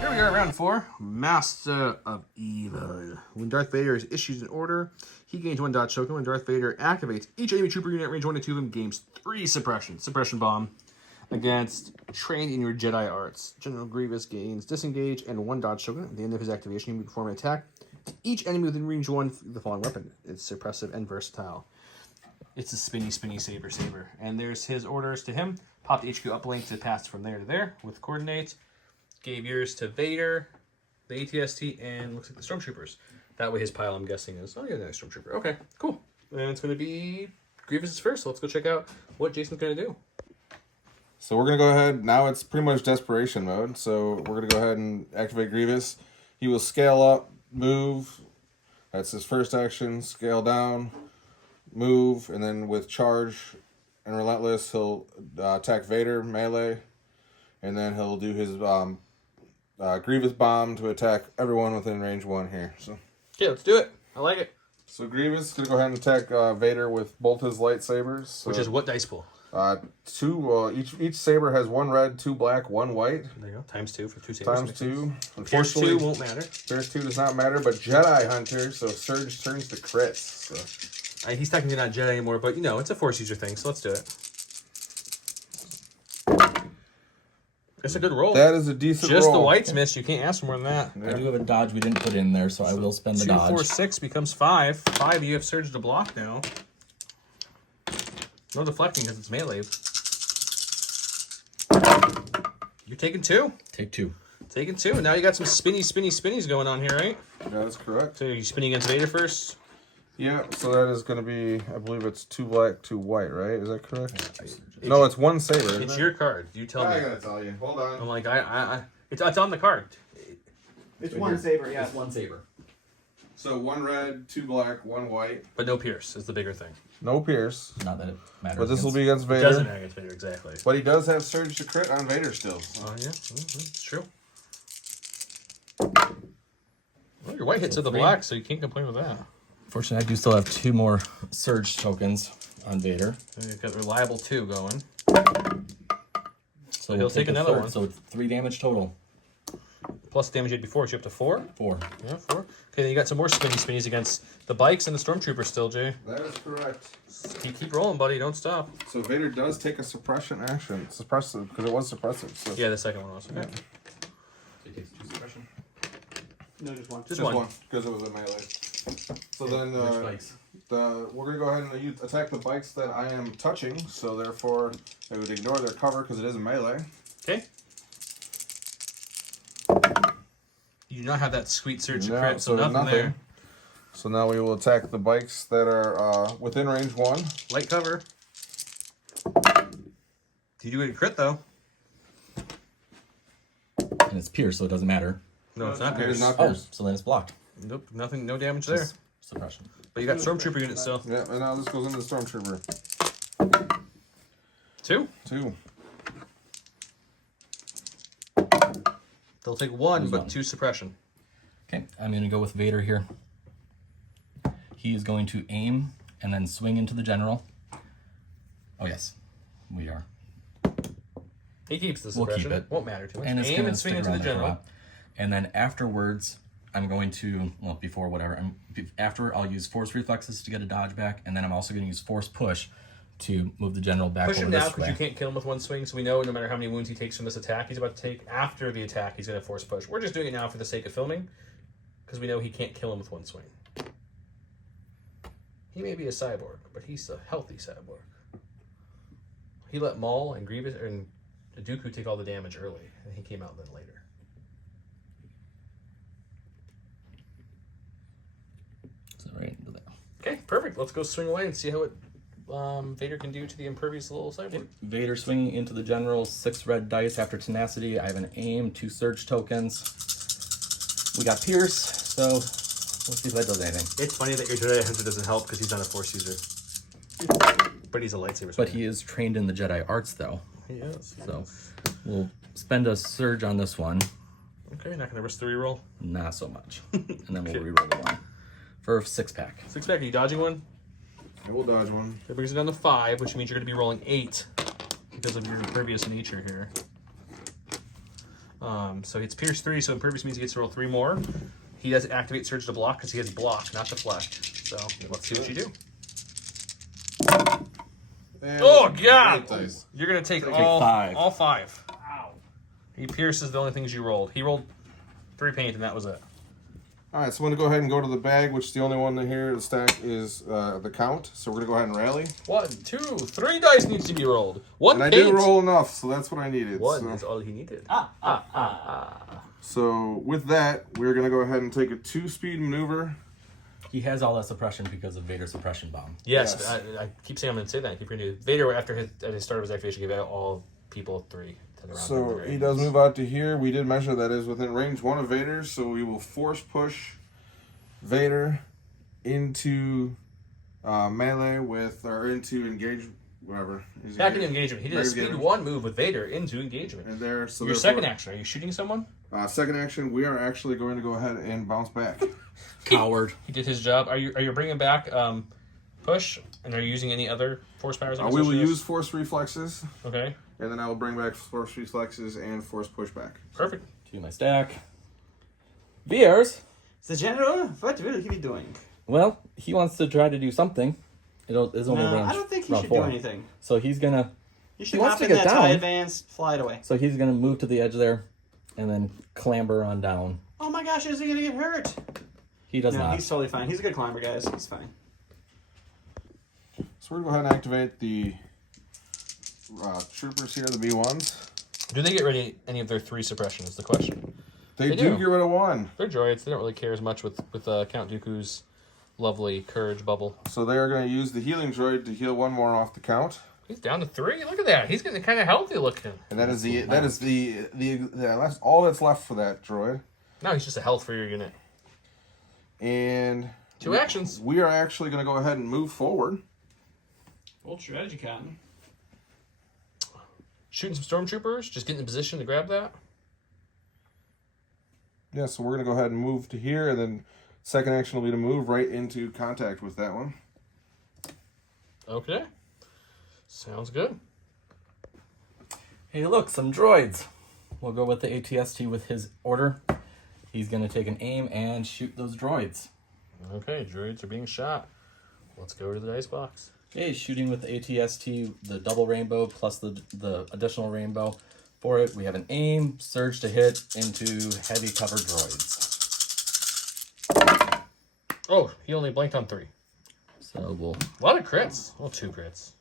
Here we are at round 4. Master of Evil. When Darth Vader is issued an order, he gains 1 dodge token. When Darth Vader activates, each enemy trooper unit range 1 to 2 of them gains 3 suppression. Suppression bomb against trained in your Jedi arts. General Grievous gains disengage and 1 dodge token. At the end of his activation, he may perform an attack to each enemy within range 1 of the following weapon. It's suppressive and versatile. It's a spinny saber. And there's his orders to him. Pop the HQ uplink to pass from there to there with coordinates. Gave yours to Vader, the ATST, and looks like the Stormtroopers. That way his pile, I'm guessing, is... Oh, yeah, nice Stormtrooper. Okay, cool. And it's going to be Grievous first, so let's go check out what Jason's going to do. So we're going to go ahead. Now it's pretty much desperation mode. So we're going to go ahead and activate Grievous. He will scale up, move. That's his first action. Scale down, move. And then with charge and relentless, he'll attack Vader, melee. And then he'll do his Grievous bomb to attack everyone within range 1 here. So Let's do it. I like it. So Grievous is going to go ahead and attack Vader with both his lightsabers. So, Which is what dice pool? 2, each saber has 1 red, 2 black, 1 white. There you go. Times 2 for 2 sabers. Times 2. Force 2 won't matter. Force 2 does not matter, but Jedi Hunter, so Surge turns to crits. So. He's technically not Jedi anymore, but you know, it's a Force user thing, so let's do it. It's a good roll. That is a decent Just roll. the whites missed. You can't ask for more than that. I do have a dodge we didn't put in there, so I will spend the 2, dodge. 4, 6 becomes 5. 5, you have Surge to block now. No deflecting because it's melee. You're taking 2. Take 2. Taking 2. Now you got some spinnies going on here, right? That is correct. So you spinning against Vader first? Yeah, so that is going to be, I believe it's 2 black, 2 white, right? Is that correct? It's No, it's 1 saber. Isn't It's it? your card. You tell I me. gotta tell you. Hold I'm on. like, it's on the card. It's 1 saber, yeah. It's 1 saber. So 1 red, 2 black, 1 white. But no Pierce is the bigger thing. No Pierce. Not that it matters. But this will against- be against It Vader. doesn't matter against Vader, exactly. But he does have Surge to crit on Vader still. So. Oh, yeah. It's true. Well, your white hits are the 3. black, so you can't complain with that. Fortunately, I do still have 2 more surge tokens on Vader. And you've got reliable 2 going. So he'll take a another third, one. So it's 3 damage total. Plus the damage you had before, so you're up to 4. 4. Yeah, 4. Okay, then you got some more spinnies against the bikes and the Stormtroopers still, Jay. That is correct. Keep rolling, buddy. Don't stop. So Vader does take a suppression action. Suppressive, because it was suppressive. So. Yeah, the second one was. Okay. So he takes 2 suppression. No, just 1. Just one. because it was a melee. So then Which bikes? we're going to go ahead and attack the bikes that I am touching. So therefore, I would ignore their cover because it is a melee. Okay. You do not have that sweet surge No, crit, so nothing there. So now we will attack the bikes that are within range 1. Light cover. You do get a crit though. And it's pierced, so it doesn't matter. No, it's not It is pierced. not Oh, pierced. so then it's blocked. Nope, nothing, no damage there. Just suppression. But you got Stormtrooper units still. Yeah, and now this goes into the Stormtrooper. 2. 2. They'll take 1, Lose but 1. 2 suppression. Okay, I'm going to go with Vader here. He is going to aim and then swing into the general. Oh, yes, we are. He keeps the We'll keep suppression. it. Won't matter too much. And it's Aim going and to swing stick into the around there for a general. while. And then afterwards, I'm going to, well, before whatever, after I'll use force reflexes to get a dodge back, and then I'm also going to use force push to move the general back Push over him now this because way. you can't kill him with 1 swing, so we know no matter how many wounds he takes from this attack he's about to take, after the attack he's going to force push. We're just doing it now for the sake of filming, because we know he can't kill him with 1 swing. He may be a cyborg, but he's a healthy cyborg. He let Maul and Grievous and Dooku take all the damage early, and he came out then later. So right into there. Okay, perfect. Let's go swing away and see how it Vader can do to the impervious little cyborg. Vader swinging into the general, 6 red dice after tenacity. I have an aim, 2 surge tokens. We got Pierce, so let's see if that does anything. It's funny that your Jedi Hunter doesn't help because he's not a Force user. But he's a lightsaber But swinger. he is trained in the Jedi arts, though. He is. So we'll spend a surge on this one. Okay, not going to risk the reroll. Not so much. And then we'll reroll the 1 for a 6-pack. 6-pack, are you dodging one? I will dodge 1. That brings it down to 5, which means you're going to be rolling 8 because of your impervious nature here. So it's Pierce 3, so impervious means he gets to roll 3 more. He does activate Surge to block because he has block, not deflect. So let's see what you do. And Oh, God! great dice. You're going to take Take all 5. all 5. He pierces the only things you rolled. He rolled 3 paint, and that was it. Alright, so I'm going to go ahead and go to the bag, which the only one in here, the stack, is the count. So we're going to go ahead and rally. 1, 2, 3 dice needs to be rolled. 1 And I paint. did roll enough, so that's what I needed. 1 so. is all he needed. So with that, we're going to go ahead and take a 2-speed maneuver. He has all that suppression because of Vader's suppression bomb. Yes, Yes. I keep saying I'm going to say that. I keep reading it. Vader, at his start of his activation, gave out all people 3. To the round So number. he does move out to here. We did measure that is within range 1 of Vader, so we will force push Vader into melee with, or into engage, whatever. He's Back in engaged. engagement. He did a Back in speed engagement. 1 move with Vader into engagement. And there, so Your therefore- second action, are you shooting someone? Second action, we are actually going to go ahead and bounce back. Coward. He did his job. Are you bringing back push? And are you using any other force powers? on We will Associates? use force reflexes, Okay, and then I will bring back force reflexes and force pushback. perfect. To my stack. Veers. The general, what will he be doing? Well, he wants to try to do something. It's only No, range I don't think he round should 4. do anything. So he's gonna. You should wants hop to in get that TIE down. advance, fly it away. So he's gonna move to the edge there, and then clamber on down. Oh my gosh, is he gonna get hurt? He does No, not. he's totally fine. He's a good climber, guys. He's fine. So we're going to go ahead and activate the troopers here, the B1s. Do they get ready any of their 3 suppression is the question. They They do do. get rid of 1. They're droids. They don't really care as much with Count Dooku's lovely courage bubble. So they are going to use the healing droid to heal 1 more off the count. He's down to 3. Look at that. He's getting kind of healthy looking. And that is that's all that's left for that droid. Now he's just a health for your unit. And 2 actions. we are actually going to go ahead and move forward. Old strategy, Cotton. Shooting some stormtroopers. Just getting in position to grab that. Yeah, so we're going to go ahead and move to here, and then second action will be to move right into contact with that one. Okay. Sounds good. Hey, look, some droids. We'll go with the ATST with his order. He's gonna take an aim and shoot those droids. Okay, droids are being shot. Let's go to the dice box. Okay, shooting with the ATST, the double rainbow plus the additional rainbow. For it, we have an aim, surge to hit into heavy cover droids. Oh, he only blanked on 3. So we'll A lot of crits. Well, 2 crits.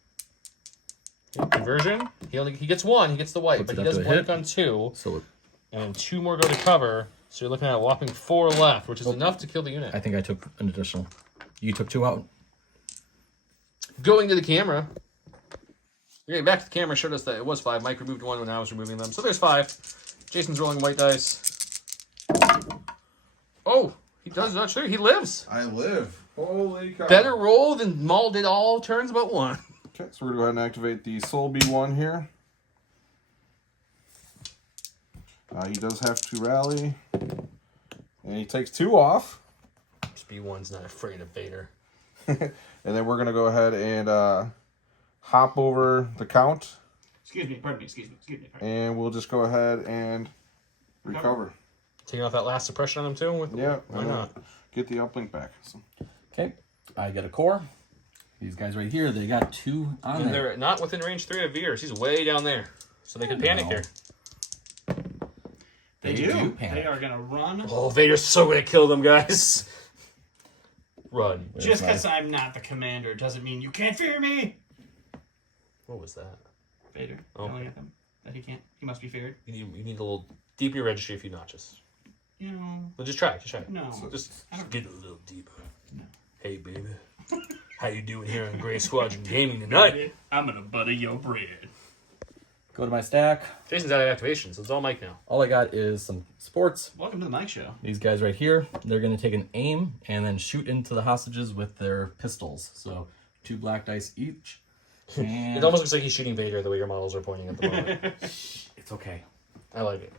Okay, conversion. He gets 1. He gets the white, Puts but it he up does to a blank hit. on 2. so and 2 more go to cover. So you're looking at a whopping 4 left, which is enough to kill the unit. I think I took an additional. You took 2 out. Going to the camera. Okay, back to the camera showed us that it was 5. Mike removed 1 when I was removing them. So there's 5. Jason's rolling white dice. Oh, he does not sure. He lives. I live. Holy cow. Better roll than Maul did all turns but 1. Okay, so we're going to go ahead and activate the Soul B1 here. He does have to rally. And he takes 2 off. B1's not afraid of Vader. And then we're going to go ahead and hop over the count. Excuse me, pardon me. And we'll just go ahead and recover. Taking off that last suppression on him too? Yeah. Why not? Get the uplink back. So. Okay, I get a core. These guys right here, they got 2 on And there. they're not within range 3 of Veers. He's way down there. So they could panic here. They do. They are going to run. Oh, Vader's so going to kill them, guys. Run. Just because I'm not the commander doesn't mean you can't fear me. What was that? Vader. Oh. Yelling at them. That he can't. He must be feared. You need a little deeper your registry a few notches. You know. Well, just try it. Just try it. No. Just get a little deeper. No. Hey, baby. How you doing here on Gray Squadron Gaming tonight? I'm going to butter your bread. Go to my stack. Jason's out of activation, so it's all Mike now. All I got is some sports. Welcome to the Mike Show. These guys right here, they're going to take an aim and then shoot into the hostages with their pistols. So 2 black dice each. And It almost looks like he's shooting Vader the way your models are pointing at the moment. it's okay. I like it.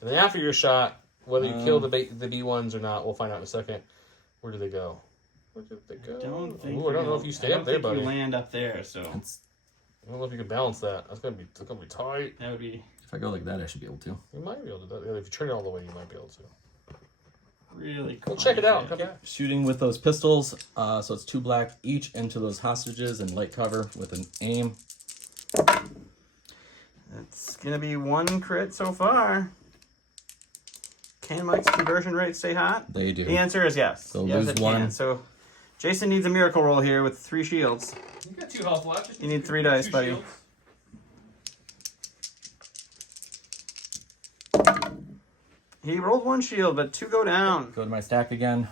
And then after your shot, whether you kill the B1s or not, we'll find out in a second. Where do they go? Where did they go? I don't know if you stay up there, buddy. You land up there, so I don't know if you can balance that. That's gonna be tight. that would be If I go like that, I should be able to. You might be able to do that. If you turn it all the way, you might be able to. really cool. We'll check it out. Come back. Shooting with those pistols, so it's 2 black each into those hostages and light cover with an aim. It's going to be 1 crit so far. Can Mike's conversion rate stay hot? They do. The answer is yes. So yes, lose it 1. can. So Jason needs a miracle roll here with 3 shields. You got 2 health left. You need 3 dice, buddy. shields. He rolled 1 shield, but 2 go down. Go to my stack again.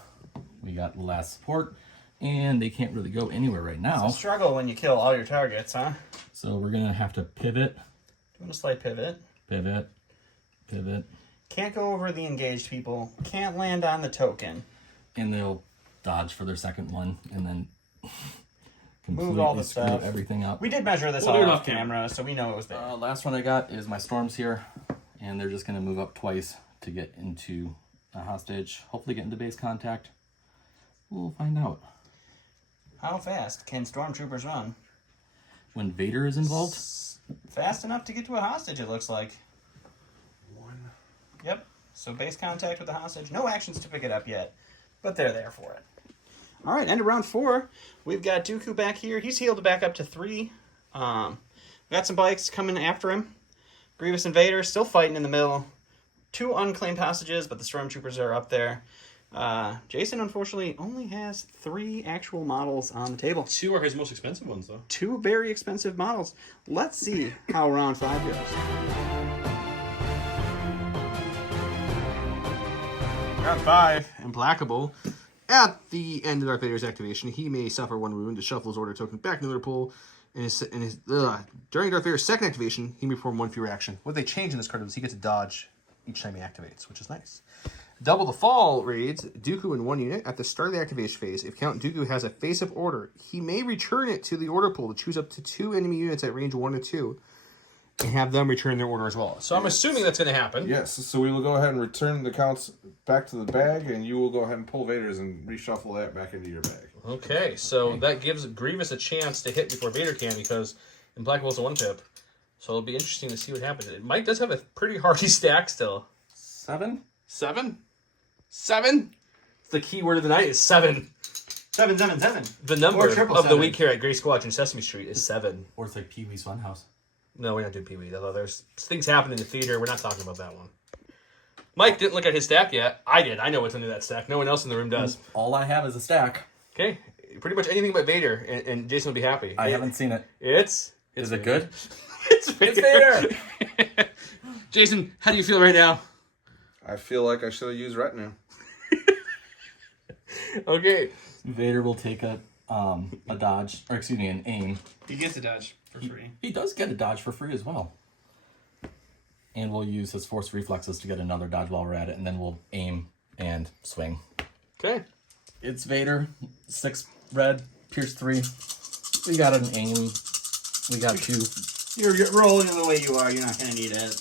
We got the last support, and they can't really go anywhere right now. It's a struggle when you kill all your targets, huh? So we're going to have to pivot, Doing a slight pivot. pivot, pivot, Can't go over the engaged people. Can't land on the token. and they'll dodge for their second one, and then Move all the screw stuff. everything up. We did measure this We'll all do it off off camera, so we know it was there. Last one I got is my storms here, and they're just going to move up twice to get into a hostage. Hopefully get into base contact. We'll find out. How fast can stormtroopers run? When Vader is involved, Fast enough to get to a hostage, it looks like. 1. Yep. So base contact with the hostage. No actions to pick it up yet, but they're there for it. All right, end of round 4. We've got Dooku back here. He's healed back up to 3. We got some bikes coming after him. Grievous and Vader still fighting in the middle. 2 unclaimed hostages, but the stormtroopers are up there. Jason, unfortunately, only has 3 actual models on the table. 2 are his most expensive ones, though. 2 very expensive models. Let's see how round 5 goes. Round 5, Implacable. At the end of Darth Vader's activation, he may suffer 1 wound to shuffle his order token back into their pool. During Darth Vader's second activation, he may perform 1 fewer action. What they change in this card is he gets to dodge each time he activates, which is nice. Double the Fall reads, Dooku in 1 unit. At the start of the activation phase, if Count Dooku has a face-up order, he may return it to the order pool to choose up to 2 enemy units at range 1 or 2 and have them return their order as well. So I'm assuming that's going to happen. Yes, so we will go ahead and return the counts back to the bag, and you will go ahead and pull Vader's and reshuffle that back into your bag. Okay, so that gives Grievous a chance to hit before Vader can because Implacable's a 1-pip. So it'll be interesting to see what happens. Mike does have a pretty hearty stack still. 7? 7? 7? The key word of the night is 7. 777. The number Or of the 777. week here at Gray Squadron Sesame Street is 7. Or it's like Pee-wee's Funhouse. No, we're not doing Pee-wee. Although there's things happening in the theater. We're not talking about that one. Mike didn't look at his stack yet. I did. I know what's under that stack. No one else in the room does. All I have is a stack. Okay. Pretty much anything but Vader, and Jason will be happy. I haven't seen it. It's Is it good? It's Vader. It's Vader! Jason, how do you feel right now? I feel like I should have used retinue. Okay. Vader will take a dodge, or excuse me, an aim. He gets a dodge for free. He does get a dodge for free as well. And we'll use his force reflexes to get another dodge while we're at it, and then we'll aim and swing. Okay. It's Vader, 6 red, pierce 3. We got an aim. We got 2. You're rolling the way you are. You're not going to need it.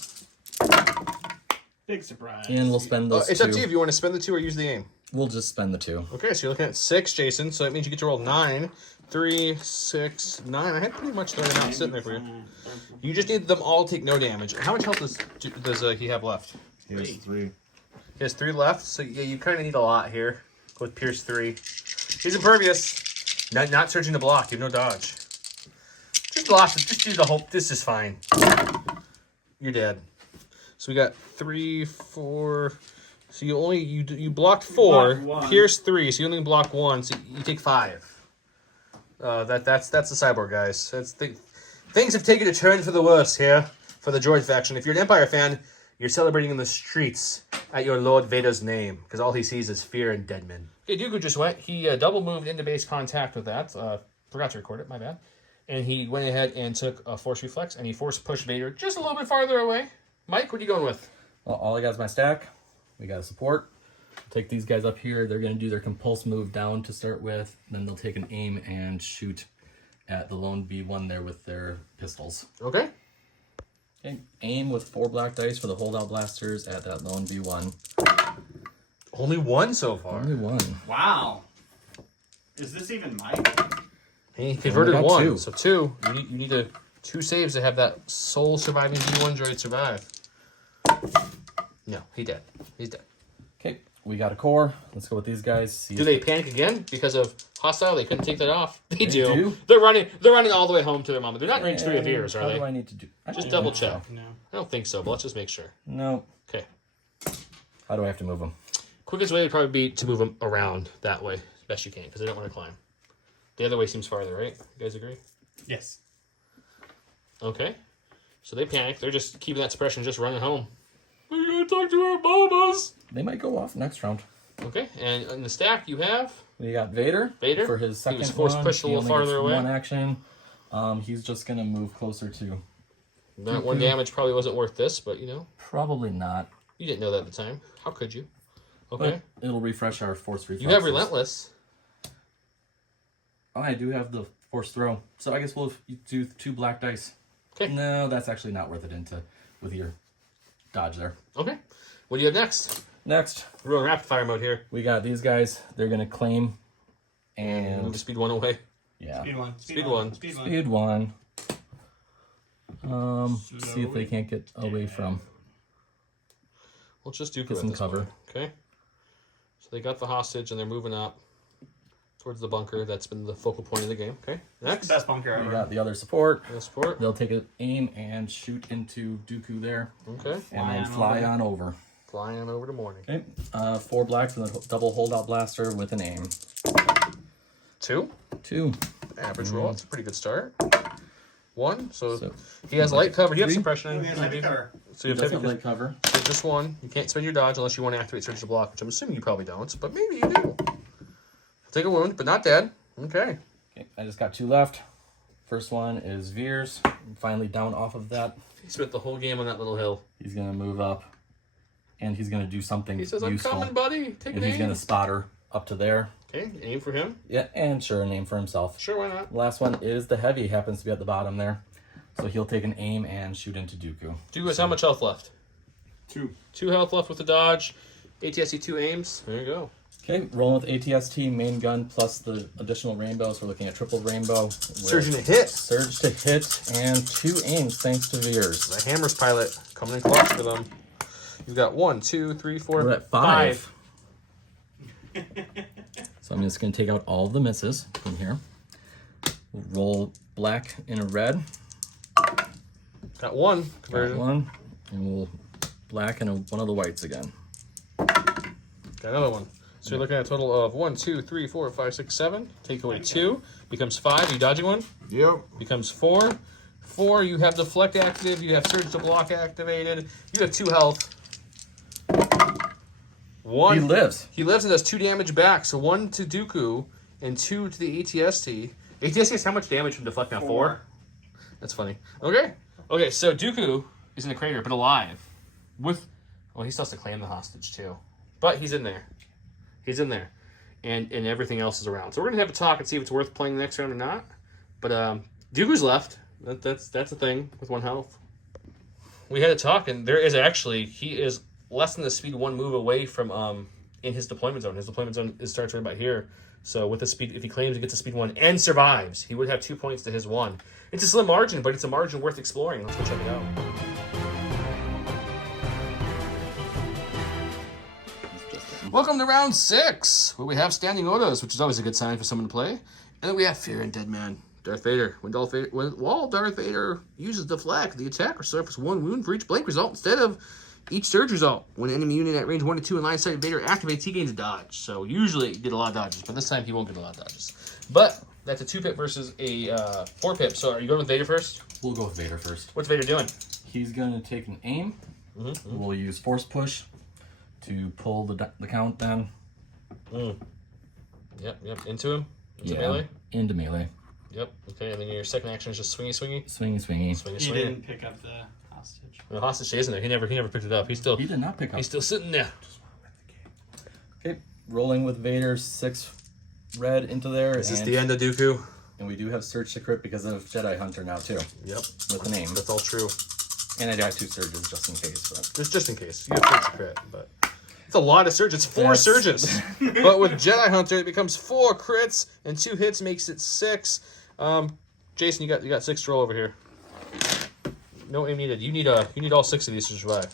Big surprise. And we'll spend those It's 2. up to you if you want to spend the 2 or use the aim. We'll just spend the 2. Okay, so you're looking at 6, Jason. So that means you get to roll 9. 3, 6, 9. I had pretty much the amount sitting there for you. You just need them all to take no damage. How much health does he have left? He has 3. He has 3 left, so yeah, you kind of need a lot here with Pierce 3. He's impervious. Not searching to block. You have no dodge. Just do the whole. This is fine. You're dead. So we got 3, 4. So you blocked 4. Blocked 1. Pierce 3. So you only block 1. So you take 5. That's the cyborg, guys. Things have taken a turn for the worse here for the droid faction. If you're an Empire fan, you're celebrating in the streets at your Lord Vader's name because all he sees is fear and dead men. Okay, Dooku just went. He double moved into base contact with that. Forgot to record it, my bad. And he went ahead and took a force reflex and he force pushed Vader just a little bit farther away. Mike, what are you going with? Well, all I got is my stack. We got a support. Take these guys up here. They're going to do their compulse move down to start with. Then they'll take an aim and shoot at the lone B1 there with their pistols. Okay. Okay. Aim with 4 black dice for the holdout blasters at that lone B1. Only 1 so far. Only 1. Wow. Is this even Mike? He converted got 1, 2. so 2. You need 2 saves to have that sole surviving B1 droid survive. No, he dead. He's dead. Okay. We got a core. Let's go with these guys. See Do they panic again because of hostile? They couldn't take that off. They do. do? They're running all the way home to their mama. They're not in range 3 of yours, are How they? do I need to do? I Just don't double think so. check. No. I don't think so, but let's just make sure. No. Okay. How do I have to move them? Quickest way would probably be to move them around that way as best you can because they don't want to climb. The other way seems farther, right? You guys agree? Yes. Okay. So they panic. They're just keeping that suppression, just running home. We're going to talk to our mamas. They might go off next round. Okay, and in the stack you have We got Vader. Vader? For his He second was force one. pushed a He little only farther gets away. 1 action. He's just going to move closer to... that 1 damage probably wasn't worth this, but Probably not. you didn't know that at the time. How could you? Okay. But it'll refresh our force reflexes. You have relentless. Oh, I do have the force throw. So I guess we'll do 2 black dice. Okay. No, that's actually not worth it with your dodge there. Okay. What do you have next? Next, We're in rapid fire mode here. we got these guys. They're going to claim. Move And the speed 1 away. yeah. Speed 1. Speed 1. Speed 1. Speed 1. See if they can't get away from. Let's just do Get some this cover. point, okay? So they got the hostage and they're moving up towards the bunker. That's been the focal point of the game. Okay. Next. Best bunker We ever. got the other support. No support. They'll take an aim and shoot into Dooku there. Okay. And then fly on over. Flying on over to morning. Okay. 4 black for the double holdout blaster with an aim. 2. 2. Average roll. It's a pretty good start. 1. So So he has light cover. Do you have 3? suppression? Oh, yeah, maybe? light cover. So you He have does have heavy light cover. so just 1. You can't spend your dodge unless you want to activate Surge to Block, which I'm assuming you probably don't, but maybe you do. Take a wound, but not dead. Okay. Okay, I just got 2 left. First one is Veers. Finally down off of that. He spent the whole game on that little hill. He's going to move up. And he's going to do something He says, I'm useful. coming, buddy. Take And an he's aim. going to spot her up to there. Okay, aim for him. Yeah, and sure, a name for himself. Sure, why not? The last one is the heavy. Happens to be at the bottom there. So he'll take an aim and shoot into Dooku. Dooku has how much health left? 2. 2 health left with the dodge. ATSC 2 aims. There you go. Okay, rolling with ATST, main gun, plus the additional rainbow. So we're looking at triple rainbow. with Surging to hit. Surge to hit, and 2 aims thanks to Veers. The Hammers pilot coming in clutch for them. You've got 1, 2, 3, 4, We're at 5. So I'm just going to take out all of the misses from here. We'll roll black and a red. Got 1 Got conversion. 1. And we'll black and one of the whites again. Got another 1. So you're looking at a total of 1, 2, 3, 4, 5, 6, 7. Take away 2. Becomes 5. You dodging 1? Yep. Becomes 4. 4, you have Deflect active, you have Surge to Block activated, you have 2 health. 1. He lives. He lives and does 2 damage back, so 1 to Dooku and 2 to the ATST. ATST has how much damage from Deflect now? 4? That's funny. Okay. Okay, so Dooku is in the crater, but alive. With, well, he still has to claim the hostage, too. But he's in there. He's in there. And everything else is around. So we're going to have a talk and see if it's worth playing the next round or not. But Dooku's left. That's a thing with 1 health. We had a talk, and there is actually, he is less than the speed 1 move away from in his deployment zone. His deployment zone starts right about here. So with the speed, if he claims he gets a speed 1 and survives, he would have 2 points to his 1. It's a slim margin, but it's a margin worth exploring. Let's go check it out. Welcome to round 6, where we have standing orders, which is always a good sign for someone to play. And then we have Fear and Dead Man. Darth Vader. While Darth Vader uses Deflect, the attacker suffers 1 wound for each blank result instead of each surge result. When an enemy unit at range 1 to 2 in line of sight of Vader activates, he gains a dodge. So usually he did a lot of dodges, but this time he won't get a lot of dodges. But that's a 2-pip versus a 4-pip. So are you going with Vader first? We'll go with Vader first. What's Vader doing? He's going to take an aim. We'll use Force Push to pull the count down. Yep. Into him? Into melee? Into melee. Yep. Okay, and then your second action is just swingy. Swingy. He didn't pick up the hostage. The hostage stays in there. He never picked it up. He did not pick up. He's still sitting there. Okay, rolling with Vader, 6 red into there. Is this the end of Dooku? And we do have Surge to crit because of Jedi Hunter now too. Yep. With the name. That's all true. And I got 2 surges just in case. But. Just in case. You have surge crit, but it's a lot of surges. 4 surges. But with Jedi Hunter, it becomes 4 crits and 2 hits makes it 6. Jason, you got 6 to roll over here. No aim needed. You need all 6 of these to survive.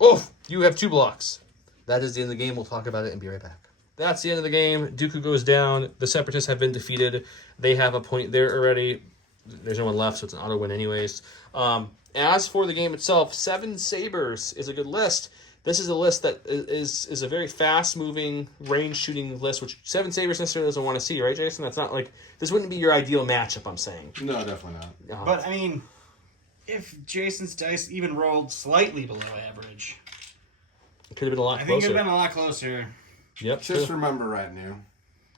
Oh, you have 2 blocks. That is the end of the game. We'll talk about it and be right back. That's the end of the game. Dooku goes down. The Separatists have been defeated. They have a point there already. There's no one left, so it's an auto win anyways. As for the game itself, 7 Sabers is a good list. This is a list that is a very fast-moving, range-shooting list, which 7 Sabers necessarily doesn't want to see, right, Jason? That's not like... This wouldn't be your ideal matchup, I'm saying. No, definitely not. But, I mean, if Jason's dice even rolled slightly below average, It could have been a lot I closer. think it would have been a lot closer. Yep. Just remember retinue.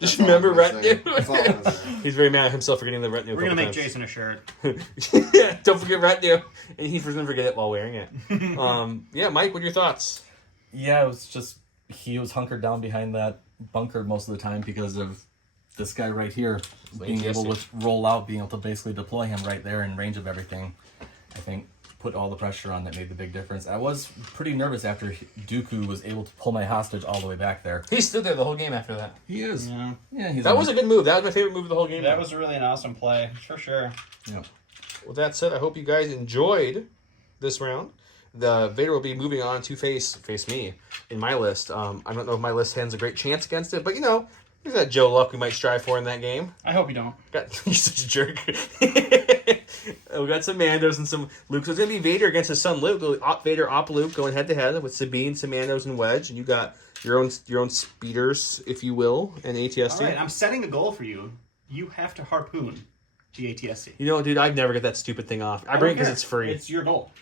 Just remember retinue. That's all I'm gonna say. He's very mad at himself for getting the retinue. We're going to make Jason a shirt. Yeah, don't forget retinue. And he's going to forget it while wearing it. Yeah, Mike, what are your thoughts? Yeah, it was just he was hunkered down behind that bunker most of the time because of this guy right here being able to roll out, being able to basically deploy him right there in range of everything. I think put all the pressure on that made the big difference. I was pretty nervous after Dooku was able to pull my hostage all the way back there. He stood there the whole game after that. He is. Yeah. He's That was a good move. That was my favorite move of the whole game. That was really an awesome play, for sure. Yeah. With that said, I hope you guys enjoyed this round. The Vader will be moving on to face me in my list. I don't know if my list has a great chance against it, but you know, there's that Joe Luck we might strive for in that game. I hope you don't. You're such a jerk. We got some Mandos and some Luke. So it's going to be Vader against his son Luke. Vader op Luke going head to head with Sabine, some Mandos, and Wedge. And you got your own speeders, if you will, and ATST. All right, I'm setting a goal for you. You have to harpoon the ATSC. You know, dude, I'd never get that stupid thing off. I bring it because it's free. It's your goal.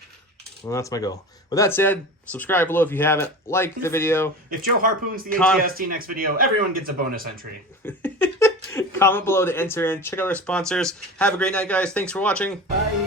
Well, that's my goal. With that said, subscribe below if you haven't. Like the video. If Joe harpoons the ATST next video, everyone gets a bonus entry. Comment below to enter in. Check out our sponsors. Have a great night, guys. Thanks for watching. Bye.